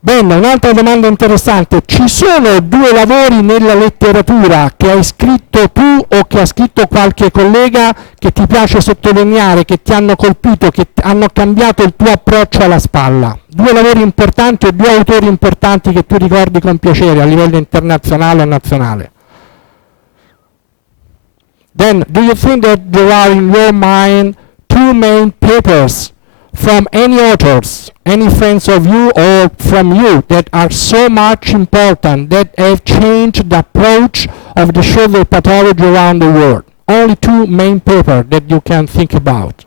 Bene, un'altra domanda interessante: ci sono due lavori nella letteratura che hai scritto tu o che ha scritto qualche collega che ti piace sottolineare, che ti hanno colpito, che hanno cambiato il tuo approccio alla spalla? Due lavori importanti o due autori importanti che tu ricordi con piacere a livello internazionale o nazionale? Then, do you think that there are in your mind two main papers from any authors, any friends of you or from you, that are so much important, that have changed the approach of the shoulder pathology around the world? Only two main papers that you can think about.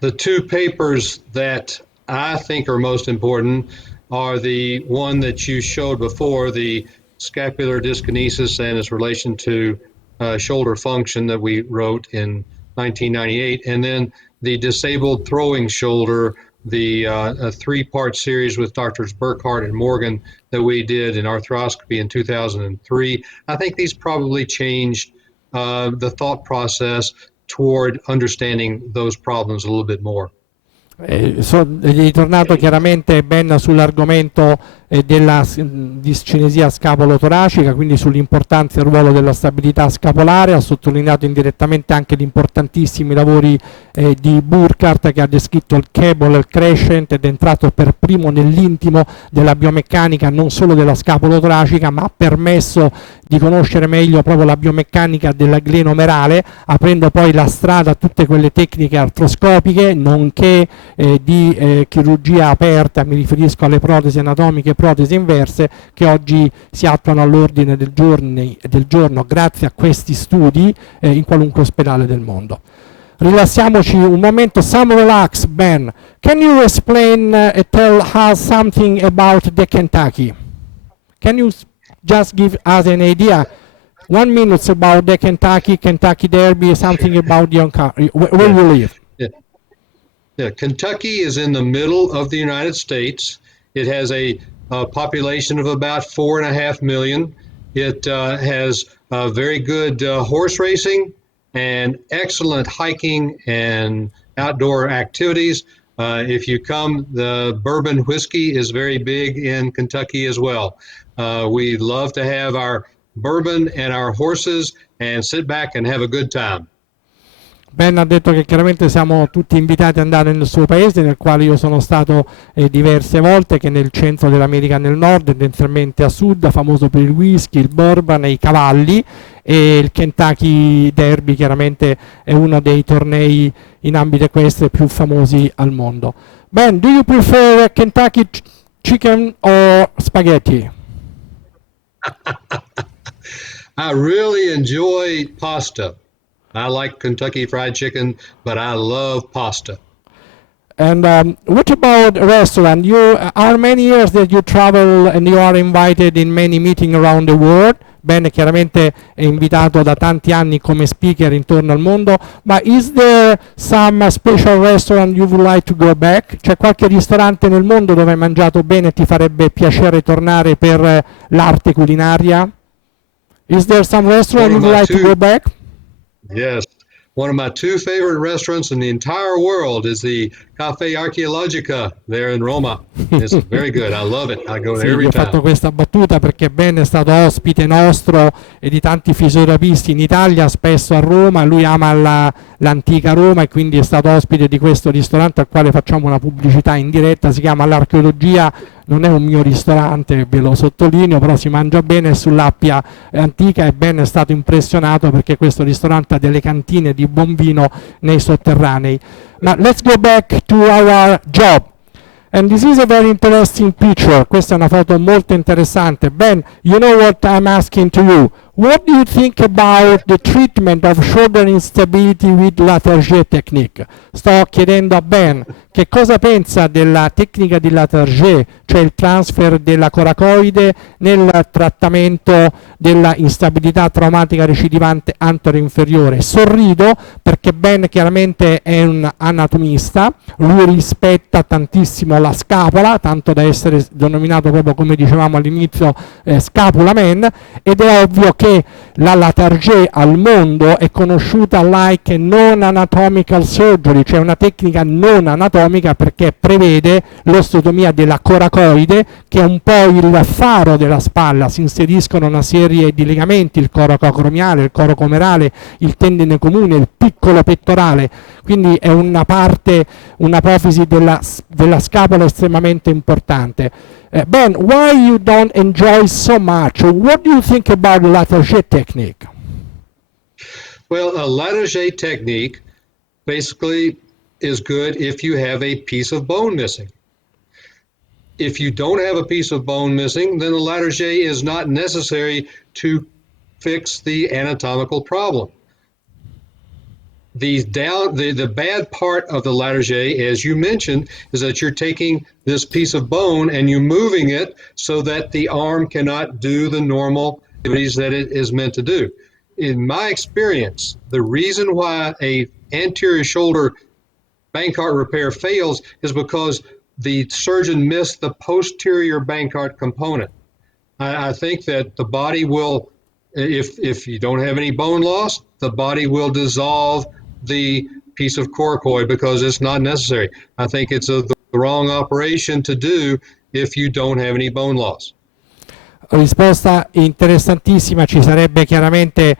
The two papers that I think are most important are the one that you showed before, the scapular dyskinesis and its relation to shoulder function, that we wrote in 1998, and then the disabled throwing shoulder, the a three-part series with Drs. Burkhart and Morgan that we did in arthroscopy in 2003. I think these probably changed the thought process toward understanding those problems a little bit more. Ritornato chiaramente Ben sull'argomento della discinesia scapolo-toracica, quindi sull'importanza e il ruolo della stabilità scapolare. Ha sottolineato indirettamente anche gli importantissimi lavori di Burkhardt, che ha descritto il cable e il crescent ed è entrato per primo nell'intimo della biomeccanica non solo della scapolo-toracica, ma ha permesso di conoscere meglio proprio la biomeccanica della glenomerale, aprendo poi la strada a tutte quelle tecniche artroscopiche, nonché di chirurgia aperta, mi riferisco alle protesi anatomiche protesi inverse che oggi si attuano all'ordine del giorno grazie a questi studi in qualunque ospedale del mondo. Rilassiamoci un momento, some relax. Ben, can you explain and tell us something about the Kentucky? Can you just give us an idea? 1 minute about the Kentucky Derby, something about the where you live. Yeah, Kentucky is in the middle of the United States. It has a population of about 4.5 million. It has very good horse racing and excellent hiking and outdoor activities. If you come, the bourbon whiskey is very big in Kentucky as well. We love to have our bourbon and our horses and sit back and have a good time. Ben ha detto che chiaramente siamo tutti invitati ad andare nel suo paese, nel quale io sono stato diverse volte, che è nel centro dell'America nel nord, tendenzialmente a sud, famoso per il whisky, il bourbon e i cavalli, e il Kentucky Derby chiaramente è uno dei tornei in ambito equestre più famosi al mondo. Ben, do you prefer Kentucky chicken or spaghetti? I really enjoy pasta. I like Kentucky Fried Chicken, but I love pasta. And what about restaurant? You are many years that you travel and you are invited in many meetings around the world. Ben chiaramente è invitato da tanti anni come speaker intorno al mondo, ma is there some special restaurant you would like to go back? C'è qualche ristorante nel mondo dove hai mangiato bene e ti farebbe piacere tornare per l'arte culinaria? Is there some restaurant you would like to go back? Yes. One of my two favorite restaurants in the entire world is the Cafe Archeologica there in Roma. It's very good. I love it. I go there every Ho time. fatto questa battuta perché Ben è stato ospite nostro e di tanti fisioterapisti in Italia, spesso a Roma. Lui ama l'antica Roma e quindi è stato ospite di questo ristorante al quale facciamo una pubblicità in diretta. Si chiama l'Archeologia. Non è un mio ristorante, ve lo sottolineo, però si mangia bene sull'Appia antica e Ben è stato impressionato perché questo ristorante ha delle cantine di buon vino nei sotterranei. Ma let's go back to our job. And this is a very interesting picture. Questa è una foto molto interessante. Ben, you know what I'm asking to you. What do you think about the treatment of shoulder instability with Latarjet technique? Sto chiedendo a Ben che cosa pensa della tecnica di Latarjet, cioè il transfer della coracoide nel trattamento della instabilità traumatica recidivante antero-inferiore. Sorrido perché Ben chiaramente è un anatomista, lui rispetta tantissimo la scapola, tanto da essere denominato proprio, come dicevamo all'inizio, scapula man, ed è ovvio che la Latarjet al mondo è conosciuta like non anatomical surgery, cioè una tecnica non anatomica perché prevede l'osteotomia della coracoide, che è un po' il faro della spalla. Si inseriscono una serie di legamenti, il coro acromiale, il coro comerale, il tendine comune, il piccolo pettorale, quindi è una parte, un'apofisi della scapola estremamente importante. Ben, why you don't enjoy so much? What do you think about the Latarjet technique? Well, a Latarjet technique basically is good if you have a piece of bone missing. If you don't have a piece of bone missing, then the Latarjet is not necessary to fix the anatomical problem. The bad part of the Latarjet, as you mentioned, is that you're taking this piece of bone and you're moving it so that the arm cannot do the normal activities that it is meant to do. In my experience, the reason why a anterior shoulder Bankart repair fails is because the surgeon missed the posterior Bankart component. I think that the body will, if you don't have any bone loss, the body will dissolve the piece of coracoid because it's not necessary. I think it's the wrong operation to do if you don't have any bone loss. Risposta interessantissima, ci sarebbe chiaramente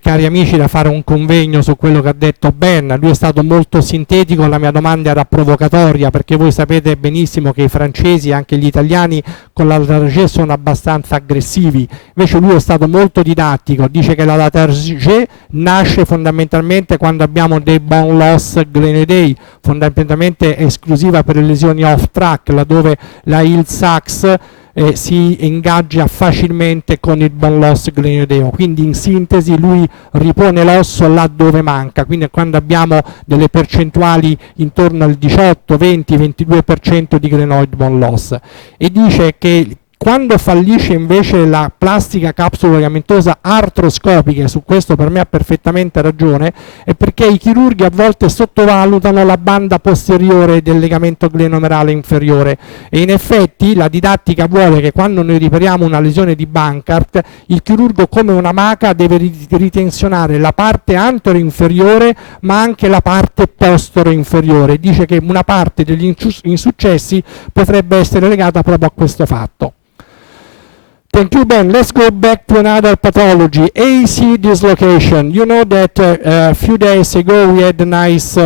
cari amici, da fare un convegno su quello che ha detto Ben. Lui è stato molto sintetico, la mia domanda era provocatoria perché voi sapete benissimo che i francesi e anche gli italiani con la Latarjet sono abbastanza aggressivi, invece lui è stato molto didattico, dice che la Latarjet nasce fondamentalmente quando abbiamo dei bone loss glenedei, fondamentalmente esclusiva per le lesioni off track, laddove la heel sacs si ingaggia facilmente con il bone loss glenoideo. Quindi in sintesi lui ripone l'osso laddove manca, quindi quando abbiamo delle percentuali intorno al 18, 20, 22% di glenoid bone loss. E dice che quando fallisce invece la plastica capsulo-ligamentosa artroscopica, e su questo per me ha perfettamente ragione, è perché i chirurghi a volte sottovalutano la banda posteriore del legamento glenomerale inferiore, e in effetti la didattica vuole che quando noi ripariamo una lesione di Bankart, il chirurgo come una maca deve ritensionare la parte antero-inferiore ma anche la parte postero-inferiore. Dice che una parte degli insuccessi potrebbe essere legata proprio a questo fatto. Thank you, Ben. Let's go back to another pathology, AC dislocation. You know that a few days ago we had a nice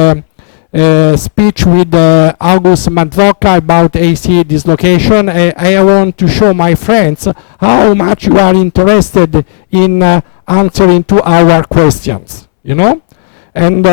speech with August Mazzocca about AC dislocation. I want to show my friends how much you are interested in answering to our questions, you know? And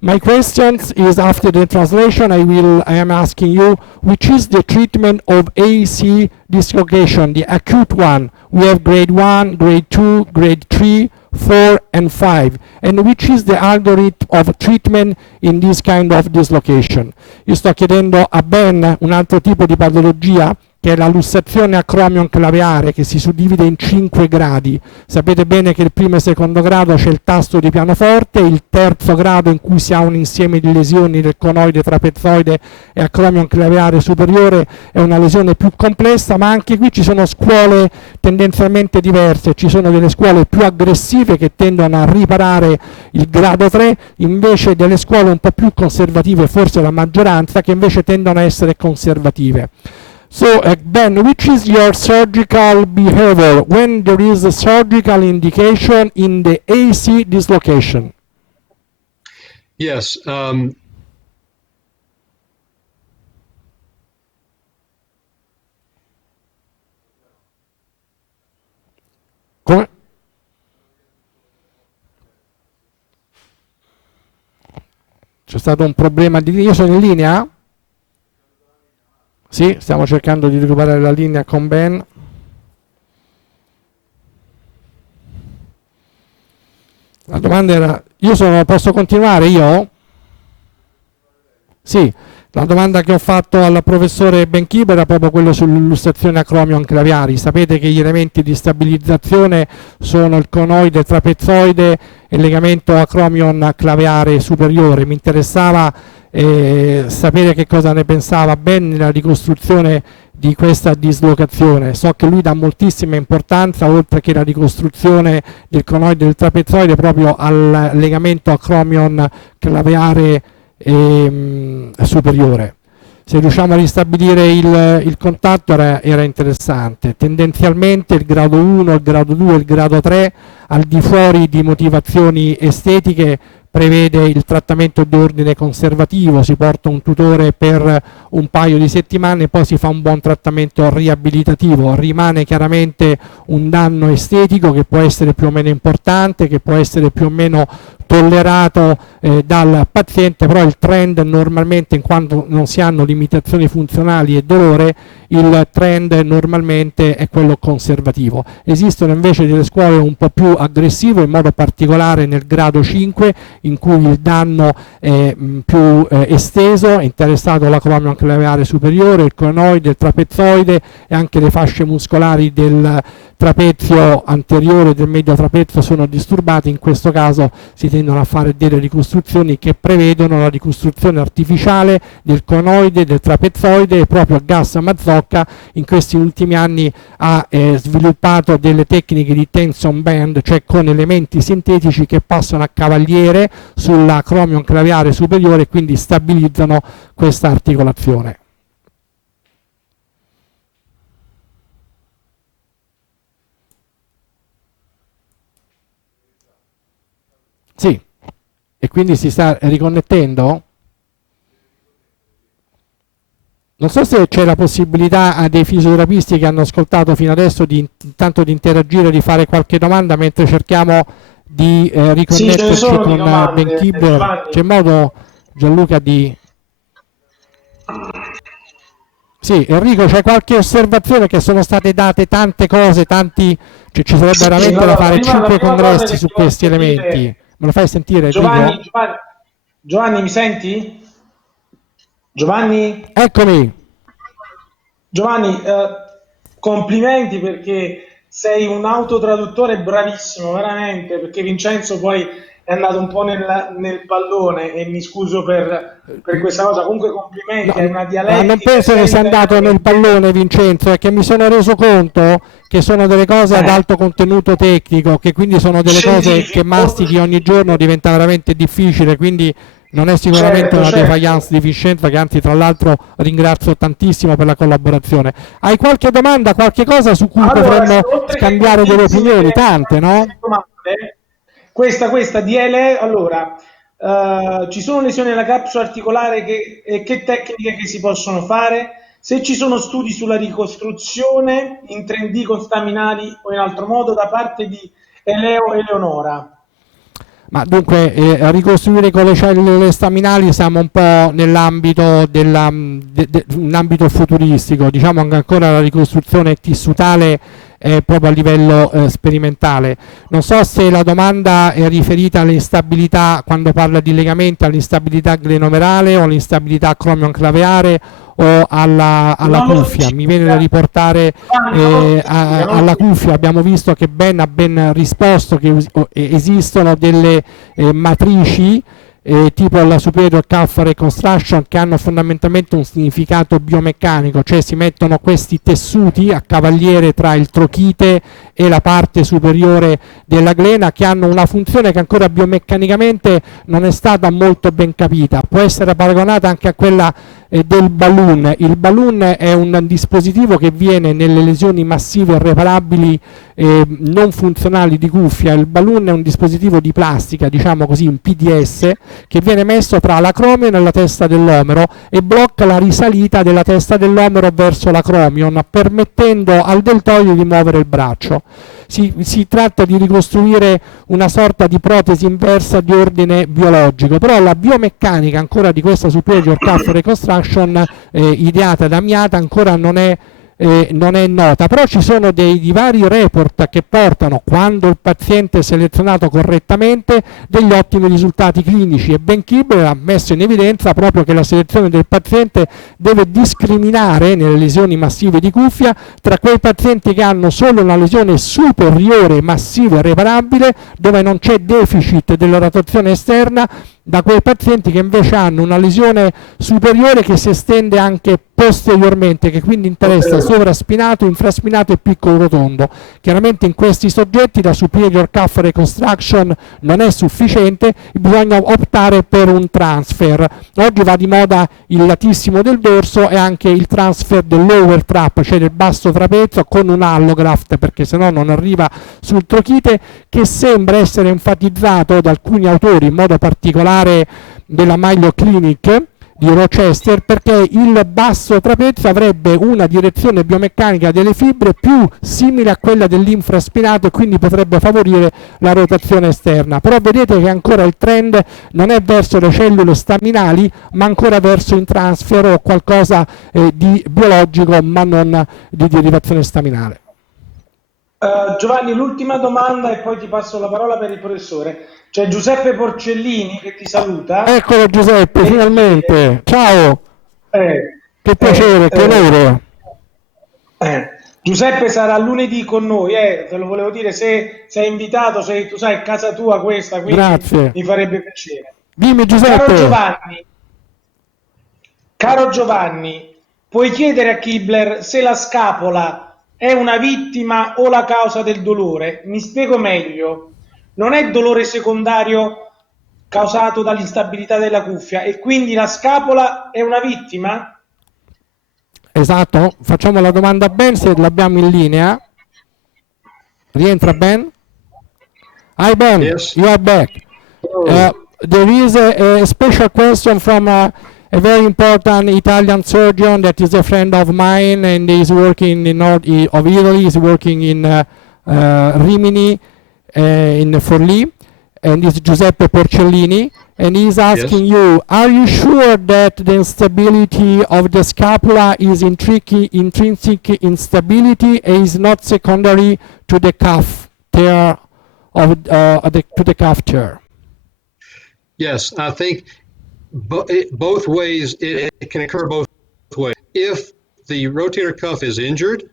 my questions is, after the translation, I am asking you, which is the treatment of AC dislocation, the acute one? We have grade 1, grade 2, grade 3, 4 and 5. And which is the algorithm of treatment in this kind of dislocation? Io sto chiedendo a Ben un altro tipo di patologia, che è la lussazione acromion-claveare, che si suddivide in 5 gradi. Sapete bene che il primo e secondo grado c'è il tasto di pianoforte, il terzo grado in cui si ha un insieme di lesioni del conoide, trapezoide e acromion-claveare superiore è una lesione più complessa, ma anche qui ci sono scuole tendenzialmente diverse. Ci sono delle scuole più aggressive che tendono a riparare il grado 3, invece delle scuole un po' più conservative, forse la maggioranza, che invece tendono a essere conservative. So, Ben, which is your surgical behavior when there is a surgical indication in the AC dislocation? Yes. Come? C'è stato un problema di linea? Io sono in linea? Sì, stiamo cercando di recuperare la linea con Ben. La domanda era, posso continuare io? Sì, la domanda che ho fatto al professore Ben Kibler era proprio quello sull'illustrazione acromion-claviari. Sapete che gli elementi di stabilizzazione sono il conoide, il trapezoide e il legamento acromion-claviare superiore. Mi interessava sapere che cosa ne pensava Ben nella ricostruzione di questa dislocazione. So che lui dà moltissima importanza, oltre che la ricostruzione del conoide e del trapezoide, proprio al legamento acromion-claviare superiore. Se riusciamo a ristabilire il contatto era interessante. Tendenzialmente il grado 1, il grado 2 e il grado 3, al di fuori di motivazioni estetiche, prevede il trattamento di ordine conservativo, si porta un tutore per un paio di settimane e poi si fa un buon trattamento riabilitativo. Rimane chiaramente un danno estetico che può essere più o meno importante, che può essere più o meno tollerato dal paziente, però il trend normalmente, in quanto non si hanno limitazioni funzionali e dolore, il trend normalmente è quello conservativo. Esistono invece delle scuole un po' più aggressive, in modo particolare nel grado 5, in cui il danno è più esteso, è interessato l'acromion-claviare superiore, il conoide, il trapezoide e anche le fasce muscolari del trapezio anteriore e del medio trapezio sono disturbati. In questo caso si tendono a fare delle ricostruzioni che prevedono la ricostruzione artificiale del conoide, del trapezoide, e proprio Gas Mazzocca in questi ultimi anni ha sviluppato delle tecniche di tension band, cioè con elementi sintetici che passano a cavaliere sull'acromion claviare superiore e quindi stabilizzano questa articolazione. Sì, e quindi si sta riconnettendo? Non so se c'è la possibilità a dei fisioterapisti che hanno ascoltato fino adesso intanto di interagire, di fare qualche domanda mentre cerchiamo di riconnetterci sì, con Ben Kibler. C'è modo, Gianluca, di... Sì, Enrico, c'è qualche osservazione? Che sono state date tante cose, cioè, ci sarebbe veramente da fare 5 congressi su questi elementi. Me lo fai sentire, Giovanni, Enrico? Giovanni, mi senti? Giovanni? Eccomi. Giovanni, complimenti perché sei un autotraduttore bravissimo, veramente, perché Vincenzo poi è andato un po' nel pallone e mi scuso per questa cosa. Comunque complimenti, hai una No, non dialettica penso che sia sempre andato nel pallone, Vincenzo, è che mi sono reso conto che sono delle cose ad alto contenuto tecnico, che quindi sono delle cose che scientifico. mastichi ogni giorno, diventa veramente difficile, quindi non è sicuramente una Certo. defiance di Vincenzo, che anzi tra l'altro ringrazio tantissimo per la collaborazione. Hai qualche domanda, qualche cosa su cui Allora, potremmo oltre che scambiare delle tantissime opinioni? Tante, no? domande, questa DL, allora, ci sono lesioni alla capsula articolare e che tecniche che si possono fare? Se ci sono studi sulla ricostruzione in 3D con staminali o in altro modo da parte di Eleonora. Ma dunque, ricostruire con le cellule staminali siamo un po' nell'ambito un ambito futuristico, diciamo che ancora la ricostruzione tissutale è proprio a livello sperimentale. Non so se la domanda è riferita all'instabilità, quando parla di legamenti, all'instabilità glenomerale o all'instabilità acromio-claveare o alla cuffia. Mi viene da riportare alla cuffia. Abbiamo visto che Ben ha ben risposto che esistono delle matrici tipo la superior calf reconstruction, che hanno fondamentalmente un significato biomeccanico, cioè si mettono questi tessuti a cavaliere tra il trochite e la parte superiore della glena, che hanno una funzione che ancora biomeccanicamente non è stata molto ben capita. Può essere paragonata anche a quella del balloon. Il balloon è un dispositivo che viene nelle lesioni massive irreparabili non funzionali di cuffia. Il balloon è un dispositivo di plastica, diciamo così, un PDS, che viene messo tra l'acromion e la testa dell'omero e blocca la risalita della testa dell'omero verso l'acromion, permettendo al deltoide di muovere il braccio. Si tratta di ricostruire una sorta di protesi inversa di ordine biologico, però la biomeccanica ancora di questa superior calf reconstruction ideata da Miata ancora non è nota, però ci sono dei vari report che portano, quando il paziente è selezionato correttamente, degli ottimi risultati clinici, e Ben Kibler ha messo in evidenza proprio che la selezione del paziente deve discriminare nelle lesioni massive di cuffia tra quei pazienti che hanno solo una lesione superiore massiva e reparabile, dove non c'è deficit della rotazione esterna, da quei pazienti che invece hanno una lesione superiore che si estende anche posteriormente, che quindi interessa sovraspinato, infraspinato e piccolo rotondo. Chiaramente in questi soggetti la superior calf reconstruction non è sufficiente, bisogna optare per un transfer. Oggi va di moda il latissimo del dorso e anche il transfer del lower trap, cioè del basso trapezio, con un allograft, perché se no non arriva sul trochite, che sembra essere enfatizzato da alcuni autori, in modo particolare della Mayo Clinic di Rochester, perché il basso trapezio avrebbe una direzione biomeccanica delle fibre più simile a quella dell'infraspinato e quindi potrebbe favorire la rotazione esterna. Però vedete che ancora il trend non è verso le cellule staminali, ma ancora verso il transfer o qualcosa di biologico, ma non di derivazione staminale. Giovanni, l'ultima domanda e poi ti passo la parola per il professore. C'è Giuseppe Porcellini che ti saluta. Eccolo Giuseppe, finalmente. Ciao. Che piacere, che onore. Giuseppe sarà lunedì con noi, te lo volevo dire, se sei invitato, se tu sai, casa tua questa, quindi grazie, mi farebbe piacere. Dimmi Giuseppe. Caro Giovanni, puoi chiedere a Kibler se la scapola è una vittima o la causa del dolore? Mi spiego meglio. Non è dolore secondario causato dall'instabilità della cuffia e quindi la scapola è una vittima? Esatto, facciamo la domanda a Ben se l'abbiamo in linea. Rientra Ben? Hi Ben, Yes. you are back. There is a special question from a very important Italian surgeon that is a friend of mine and is working in north of Italy, is working in Rimini, in Forlì. and it's Giuseppe Porcellini, and he's asking Yes. you, are you sure that the instability of the scapula is intrinsic instability and is not secondary to the cuff tear to the cuff tear? Yes, I think both ways, it can occur both ways. If the rotator cuff is injured,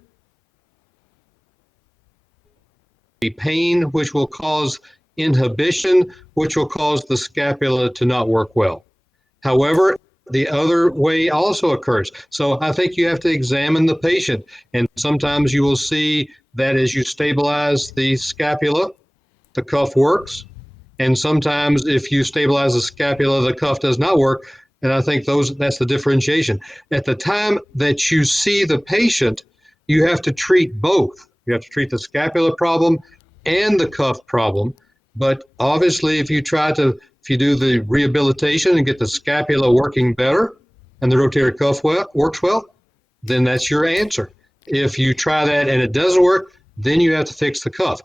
the pain, which will cause inhibition, which will cause the scapula to not work well. However, the other way also occurs. So I think you have to examine the patient, and sometimes you will see that as you stabilize the scapula, the cuff works, and sometimes if you stabilize the scapula, the cuff does not work, and I think that's the differentiation. At the time that you see the patient, you have to treat both. You have to treat the scapular problem and the cuff problem. But obviously, if you do the rehabilitation and get the scapula working better and the rotator cuff works well, then that's your answer. If you try that and it doesn't work, then you have to fix the cuff.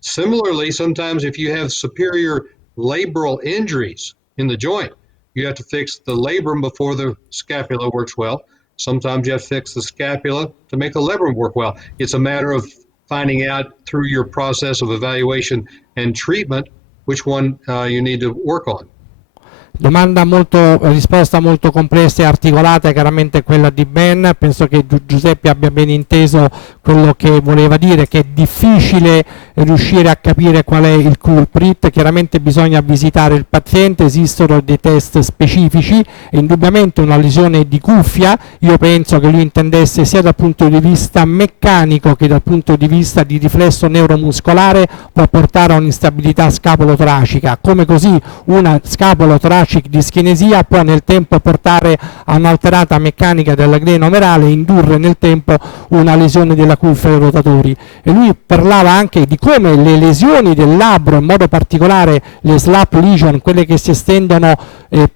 Similarly, sometimes if you have superior labral injuries in the joint, you have to fix the labrum before the scapula works well. Sometimes you have to fix the scapula to make the labrum work well. It's a matter of finding out through your process of evaluation and treatment which one you need to work on. Risposta molto complessa e articolata, chiaramente quella di Ben. Penso che Giuseppe abbia ben inteso quello che voleva dire, che è difficile riuscire a capire qual è il culprit. Chiaramente bisogna visitare il paziente, esistono dei test specifici e indubbiamente una lesione di cuffia, io penso che lui intendesse sia dal punto di vista meccanico che dal punto di vista di riflesso neuromuscolare, può portare a un'instabilità scapolotoracica, come così una scapolotoracica dischenesia può nel tempo portare a un'alterata meccanica della glena omerale e indurre nel tempo una lesione della cuffia dei rotatori. E lui parlava anche di come le lesioni del labbro, in modo particolare le slap lesion, quelle che si estendono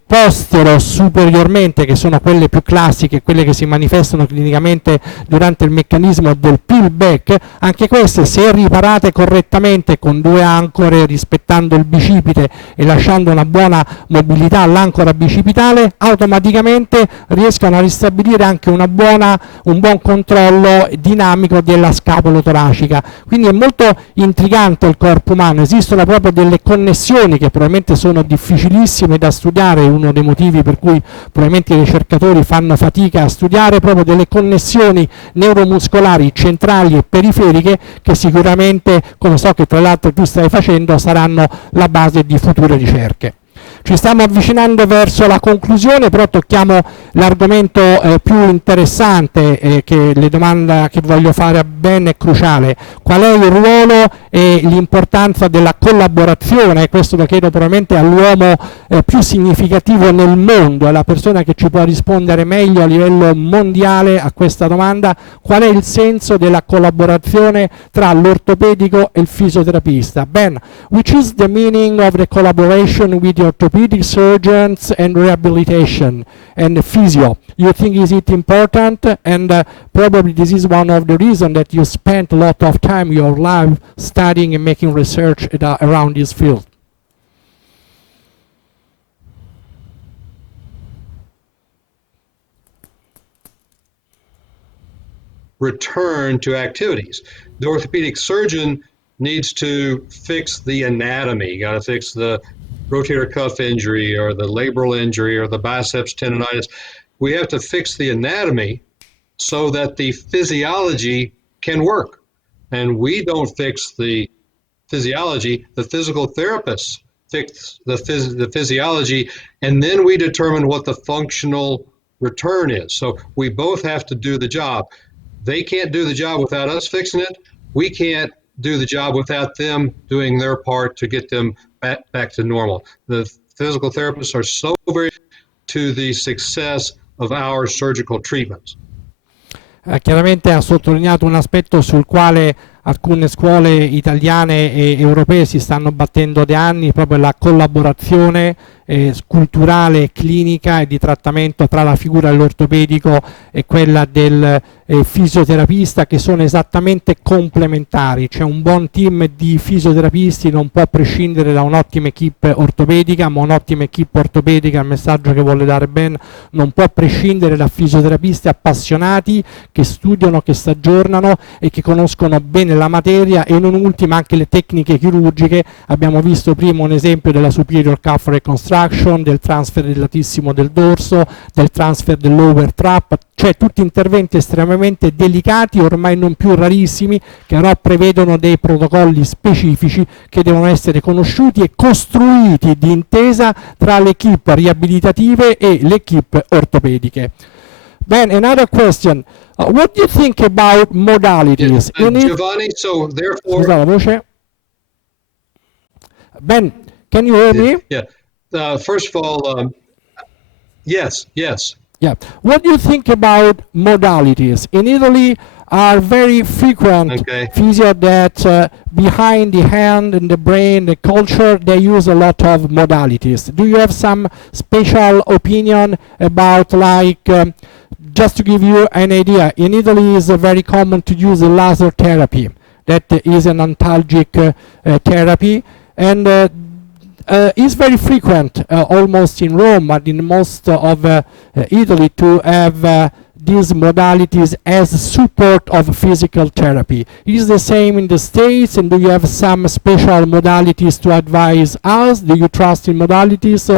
postero superiormente, che sono quelle più classiche, quelle che si manifestano clinicamente durante il meccanismo del peel back, anche queste, se riparate correttamente con due ancore, rispettando il bicipite e lasciando una buona mobilità all'ancora bicipitale, automaticamente riescono a ristabilire anche un buon controllo dinamico della scapolotoracica. Quindi è molto intrigante il corpo umano, esistono proprio delle connessioni che probabilmente sono difficilissime da studiare, uno dei motivi per cui probabilmente i ricercatori fanno fatica a studiare, proprio delle connessioni neuromuscolari centrali e periferiche che sicuramente, come so che tra l'altro tu stai facendo, saranno la base di future ricerche. Ci stiamo avvicinando verso la conclusione, però tocchiamo l'argomento più interessante, che le domande che voglio fare a Ben è cruciale. Qual è il ruolo e l'importanza della collaborazione? Questo lo chiedo probabilmente all'uomo più significativo nel mondo, è la persona che ci può rispondere meglio a livello mondiale a questa domanda. Qual è il senso della collaborazione tra l'ortopedico e il fisioterapista? Ben, which is the meaning of the collaboration with the orthopedic surgeons and rehabilitation and physio? You think is it important? And probably this is one of the reasons that you spent a lot of time your life studying and making research around this field. Return to activities. The orthopedic surgeon needs to fix the anatomy. You got to fix the rotator cuff injury or the labral injury or the biceps tendonitis. We have to fix the anatomy so that the physiology can work. And we don't fix the physiology, the physical therapists fix the physiology, and then we determine what the functional return is. So we both have to do the job. They can't do the job without us fixing it. We can't do the job without them doing their part to get them back to normal. The physical therapists are so very to the success of our surgical treatments. Chiaramente ha sottolineato un aspetto sul quale alcune scuole italiane e europee si stanno battendo da anni, proprio la collaborazione culturale, clinica e di trattamento tra la figura dell'ortopedico e quella del fisioterapista, che sono esattamente complementari. C'è un buon team di fisioterapisti, non può prescindere da un'ottima equipe ortopedica, ma un'ottima equipe ortopedica, il messaggio che vuole dare Ben, non può prescindere da fisioterapisti appassionati che studiano, che si aggiornano e che conoscono bene la materia e non ultima anche le tecniche chirurgiche. Abbiamo visto prima un esempio della superior cuff reconstruction, del transfer del latissimo del dorso, del transfer dell'over trap, cioè tutti interventi estremamente delicati, ormai non più rarissimi, che però prevedono dei protocolli specifici che devono essere conosciuti e costruiti di intesa tra le equipe riabilitative e le equipe ortopediche. Ben, another question. What do you think about modalities? Giovanni, so therefore... Scusa la voce. Ben, can you hear me? Yeah. First of all, yes. Yeah. What do you think about modalities? In Italy, are very frequent physio that behind the hand and the brain, the culture, they use a lot of modalities. Do you have some special opinion about, like, just to give you an idea, in Italy it's very common to use laser therapy. That is an antalgic therapy, and it's very frequent, almost in Rome, but in most of Italy, to have these modalities as support of physical therapy. Is the same in the States, and do you have some special modalities to advise us? Do you trust in modalities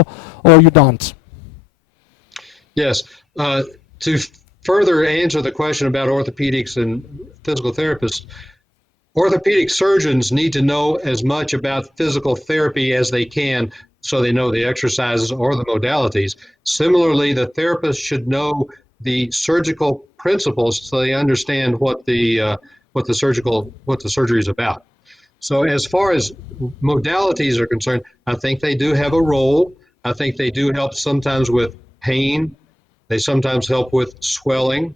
or you don't? Yes. To further answer the question about orthopedics and physical therapists, orthopedic surgeons need to know as much about physical therapy as they can, so they know the exercises or the modalities. Similarly, the therapist should know the surgical principles so they understand what the surgery is about. So as far as modalities are concerned, I think they do have a role. I think they do help sometimes with pain. They sometimes help with swelling.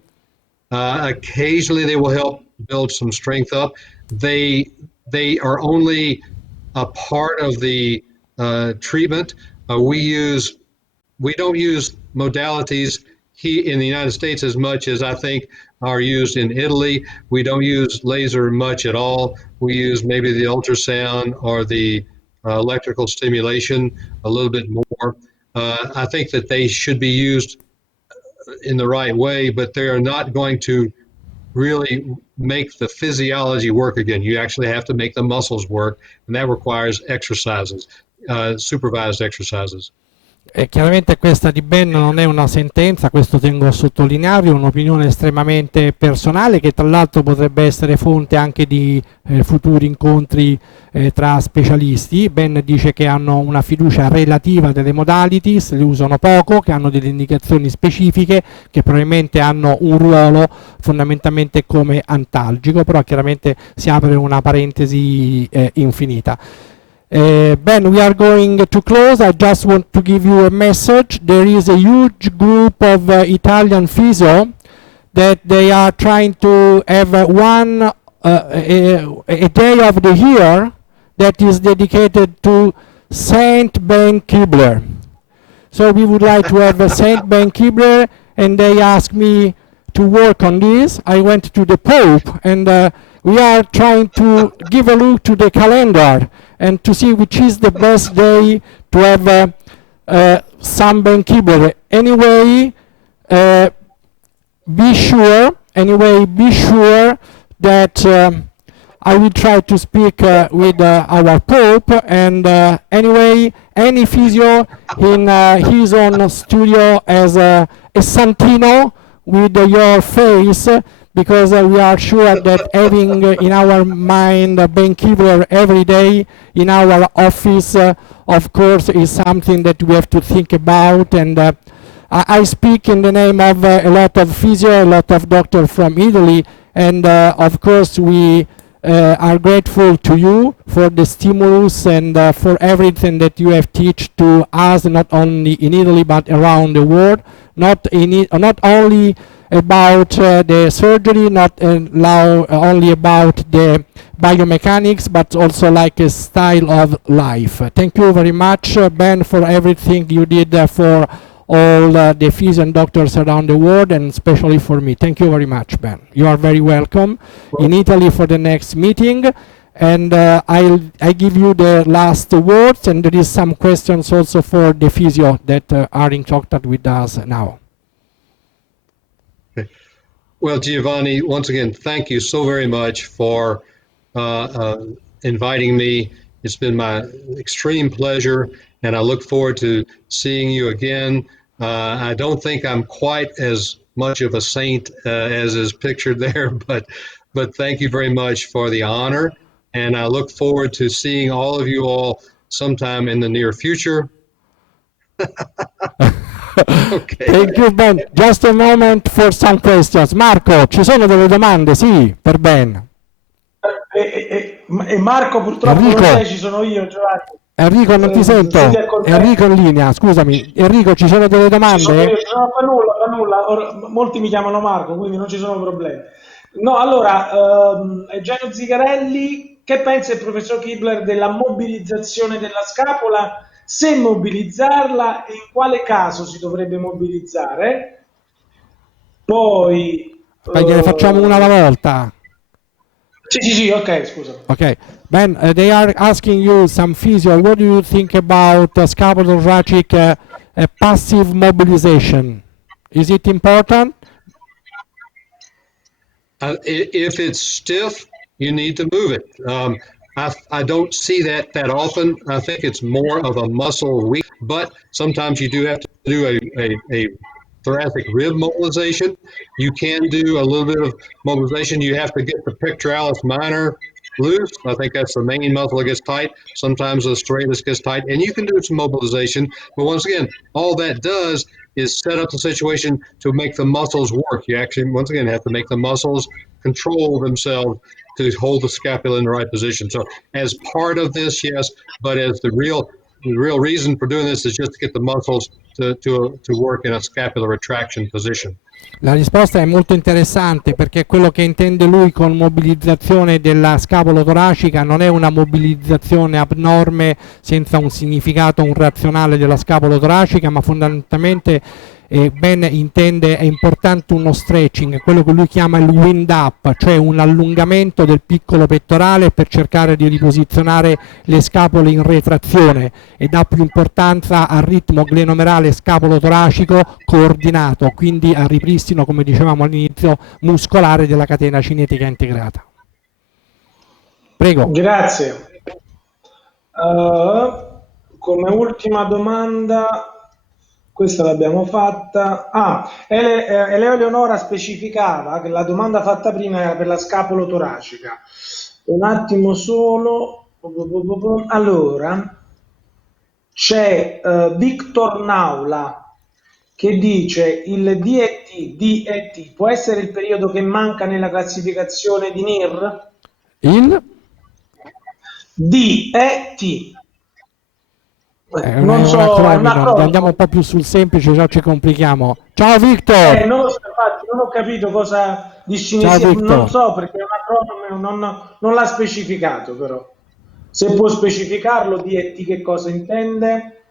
Occasionally they will help build some strength up. They are only a part of the treatment. We don't use modalities in the United States as much as I think are used in Italy. We don't use laser much at all. We use maybe the ultrasound or the electrical stimulation a little bit more. I think that they should be used in the right way, but they are not going to really make the physiology work again. You actually have to make the muscles work, and that requires exercises, supervised exercises. Chiaramente questa di Ben non è una sentenza, questo tengo a sottolinearvi, è un'opinione estremamente personale che tra l'altro potrebbe essere fonte anche di futuri incontri tra specialisti. Ben dice che hanno una fiducia relativa delle modalities, le usano poco, che hanno delle indicazioni specifiche, che probabilmente hanno un ruolo fondamentalmente come antalgico, però chiaramente si apre una parentesi infinita. Ben, we are going to close. I just want to give you a message. There is a huge group of Italian physio that they are trying to have a day of the year that is dedicated to Saint Ben Kibler. So we would like to have a Saint Ben Kibler, and they asked me to work on this. I went to the Pope, and we are trying to give a look to the calendar and to see which is the best day to have some Ben Kibler. Anyway, be sure that I will try to speak with our Pope, and anyway, any physio in his own studio as a Santino with your face, because we are sure that having in our mind Ben Kibler every day in our office, of course, is something that we have to think about. And I speak in the name of a lot of physio, a lot of doctors from Italy, and of course we are grateful to you for the stimulus and for everything that you have taught to us, not only in Italy but around the world, not only about the surgery, not only about the biomechanics, but also like a style of life. Thank you very much, Ben, for everything you did for all the physicians and doctors around the world, and especially for me. Thank you very much, Ben. You are very welcome in Italy for the next meeting. And I give you the last words, and there is some questions also for the physio that are in contact with us now. Okay. Well, Giovanni, once again, thank you so very much for inviting me. It's been my extreme pleasure, and I look forward to seeing you again. I don't think I'm quite as much of a saint as is pictured there, but thank you very much for the honor. And I look forward to seeing all of you all sometime in the near future. Okay. Thank you, Ben. Just a moment for some questions. Marco, ci sono delle domande? Sì, per Ben. E Marco purtroppo Enrico. non c'è, ci sono io, Giovanni. Enrico, non ti sento. Enrico in linea, scusami. Enrico, ci sono delle domande? No, fa nulla. Molti mi chiamano Marco, quindi non ci sono problemi. No, allora, Eugenio Zigarelli, che pensa il professor Kibler della mobilizzazione della scapola? Se mobilizzarla e in quale caso si dovrebbe mobilizzare? Poi... Ne facciamo una alla volta. Sì, ok, scusa. Okay, Ben, they are asking you, some physio, what do you think about scapulothoracic passive mobilization? Is it important? If it's stiff, you need to move it. I don't see that often. I think it's more of a muscle weak, but sometimes you do have to do a thoracic rib mobilization. You can do a little bit of mobilization. You have to get the pectoralis minor loose. I think that's the main muscle that gets tight. Sometimes the serratus gets tight, and you can do some mobilization. But once again, all that does is set up the situation to make the muscles work. You actually, once again, have to make the muscles control themselves to hold the scapula in the right position. So as part of this, yes, but as the real reason for doing this is just to get the muscles to work in a scapular retraction position. La risposta è molto interessante, perché quello che intende lui con mobilizzazione della scapola toracica non è una mobilizzazione abnorme senza un significato, un razionale della scapola toracica, ma fondamentalmente Ben intende, è importante uno stretching, quello che lui chiama il wind up, cioè un allungamento del piccolo pettorale per cercare di riposizionare le scapole in retrazione, e dà più importanza al ritmo glenomerale scapolo-toracico coordinato, quindi al ripristino, come dicevamo all'inizio, muscolare della catena cinetica integrata. Prego. Grazie. Come ultima domanda, questa l'abbiamo fatta. Eleonora specificava che la domanda fatta prima era per la scapolo-toracica. Un attimo solo. Allora, c'è Victor Naula che dice: il DET può essere il periodo che manca nella classificazione di NIR? Il DET. Non so, andiamo un po' più sul semplice, già ci complichiamo. Ciao Victor! Non lo so, infatti, non ho capito cosa di cinesia, non so, perché è un acronimo, non l'ha specificato, però. Se può specificarlo, DET che cosa intende?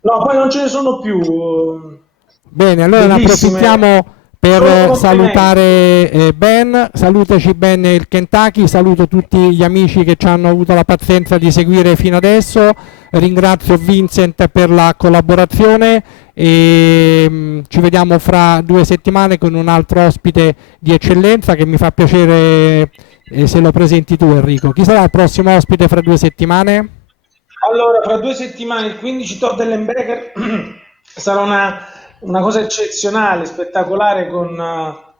No, poi non ce ne sono più. Bene, allora ne approfittiamo per salutare Ben. Salutaci Ben il Kentucky, saluto tutti gli amici che ci hanno avuto la pazienza di seguire fino adesso, ringrazio Vincent per la collaborazione e ci vediamo fra 2 settimane con un altro ospite di eccellenza che mi fa piacere se lo presenti tu, Enrico. Chi sarà il prossimo ospite fra 2 settimane? Allora, fra 2 settimane il 15 Tordellenberger sarà una cosa eccezionale, spettacolare, con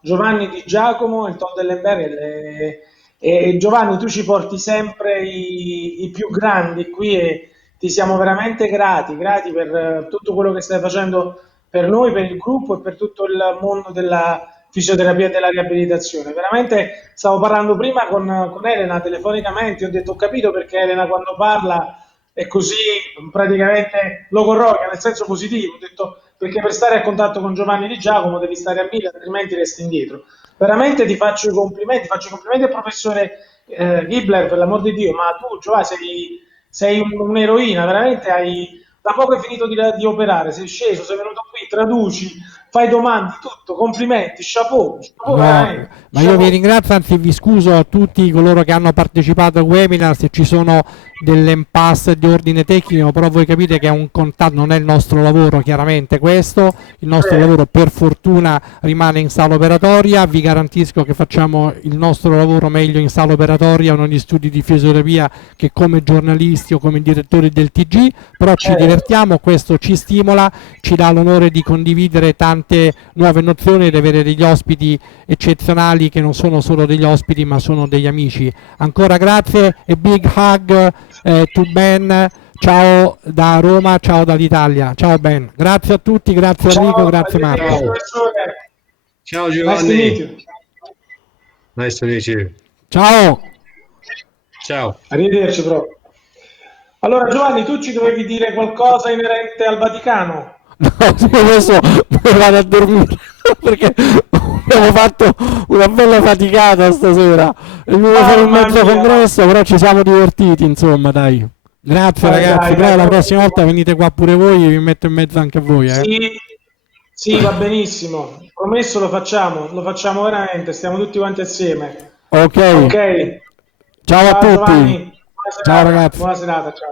Giovanni Di Giacomo, il Tordellenberger. E Giovanni, tu ci porti sempre i più grandi qui e ti siamo veramente grati per tutto quello che stai facendo per noi, per il gruppo e per tutto il mondo della fisioterapia e della riabilitazione. Veramente stavo parlando prima con Elena telefonicamente, ho detto: ho capito perché Elena quando parla è così praticamente logorroica, nel senso positivo. Ho detto perché per stare a contatto con Giovanni Di Giacomo devi stare a 1000, altrimenti resti indietro. Veramente ti faccio i complimenti al professore Kibler, per l'amor di Dio, ma tu Giovanni sei un'eroina, veramente da poco hai finito di operare, sei sceso, sei venuto qui, traduci, fai domande, tutto, complimenti, chapeau, chapeau No, veramente. ma io vi Chapeau. ringrazio, anzi vi scuso a tutti coloro che hanno partecipato al webinar se ci sono delle impasse di ordine tecnico, però voi capite che è un contatto, non è il nostro lavoro chiaramente questo, il nostro lavoro per fortuna rimane in sala operatoria, vi garantisco che facciamo il nostro lavoro meglio in sala operatoria o negli studi di fisioterapia che come giornalisti o come direttori del TG, però ci divertiamo, questo ci stimola, ci dà l'onore di condividere tante nuove nozioni ed avere degli ospiti eccezionali che non sono solo degli ospiti ma sono degli amici. Ancora grazie e big hug to Ben, ciao da Roma, ciao dall'Italia, ciao Ben, grazie a tutti, grazie Enrico, Ciao, grazie Marco. professore. Ciao Nice to meet Giovanni. you. Nice to meet you. Ciao. Ciao. Arrivederci, proprio. Allora, Giovanni, tu ci dovevi dire qualcosa inerente al Vaticano? No, sì, adesso me vado a dormire perché abbiamo fatto una bella faticata stasera. Dobbiamo fare un Mamma mezzo mia. congresso, però ci siamo divertiti, insomma, dai. Grazie ragazzi, poi la prossima volta venite qua pure voi e vi metto in mezzo anche a voi. Sì, sì, va benissimo. Promesso, lo facciamo veramente, stiamo tutti quanti assieme. Ok, Ok. ciao a Ciao tutti. Giovanni, buona Ciao serata, ragazzi. buona serata, ciao.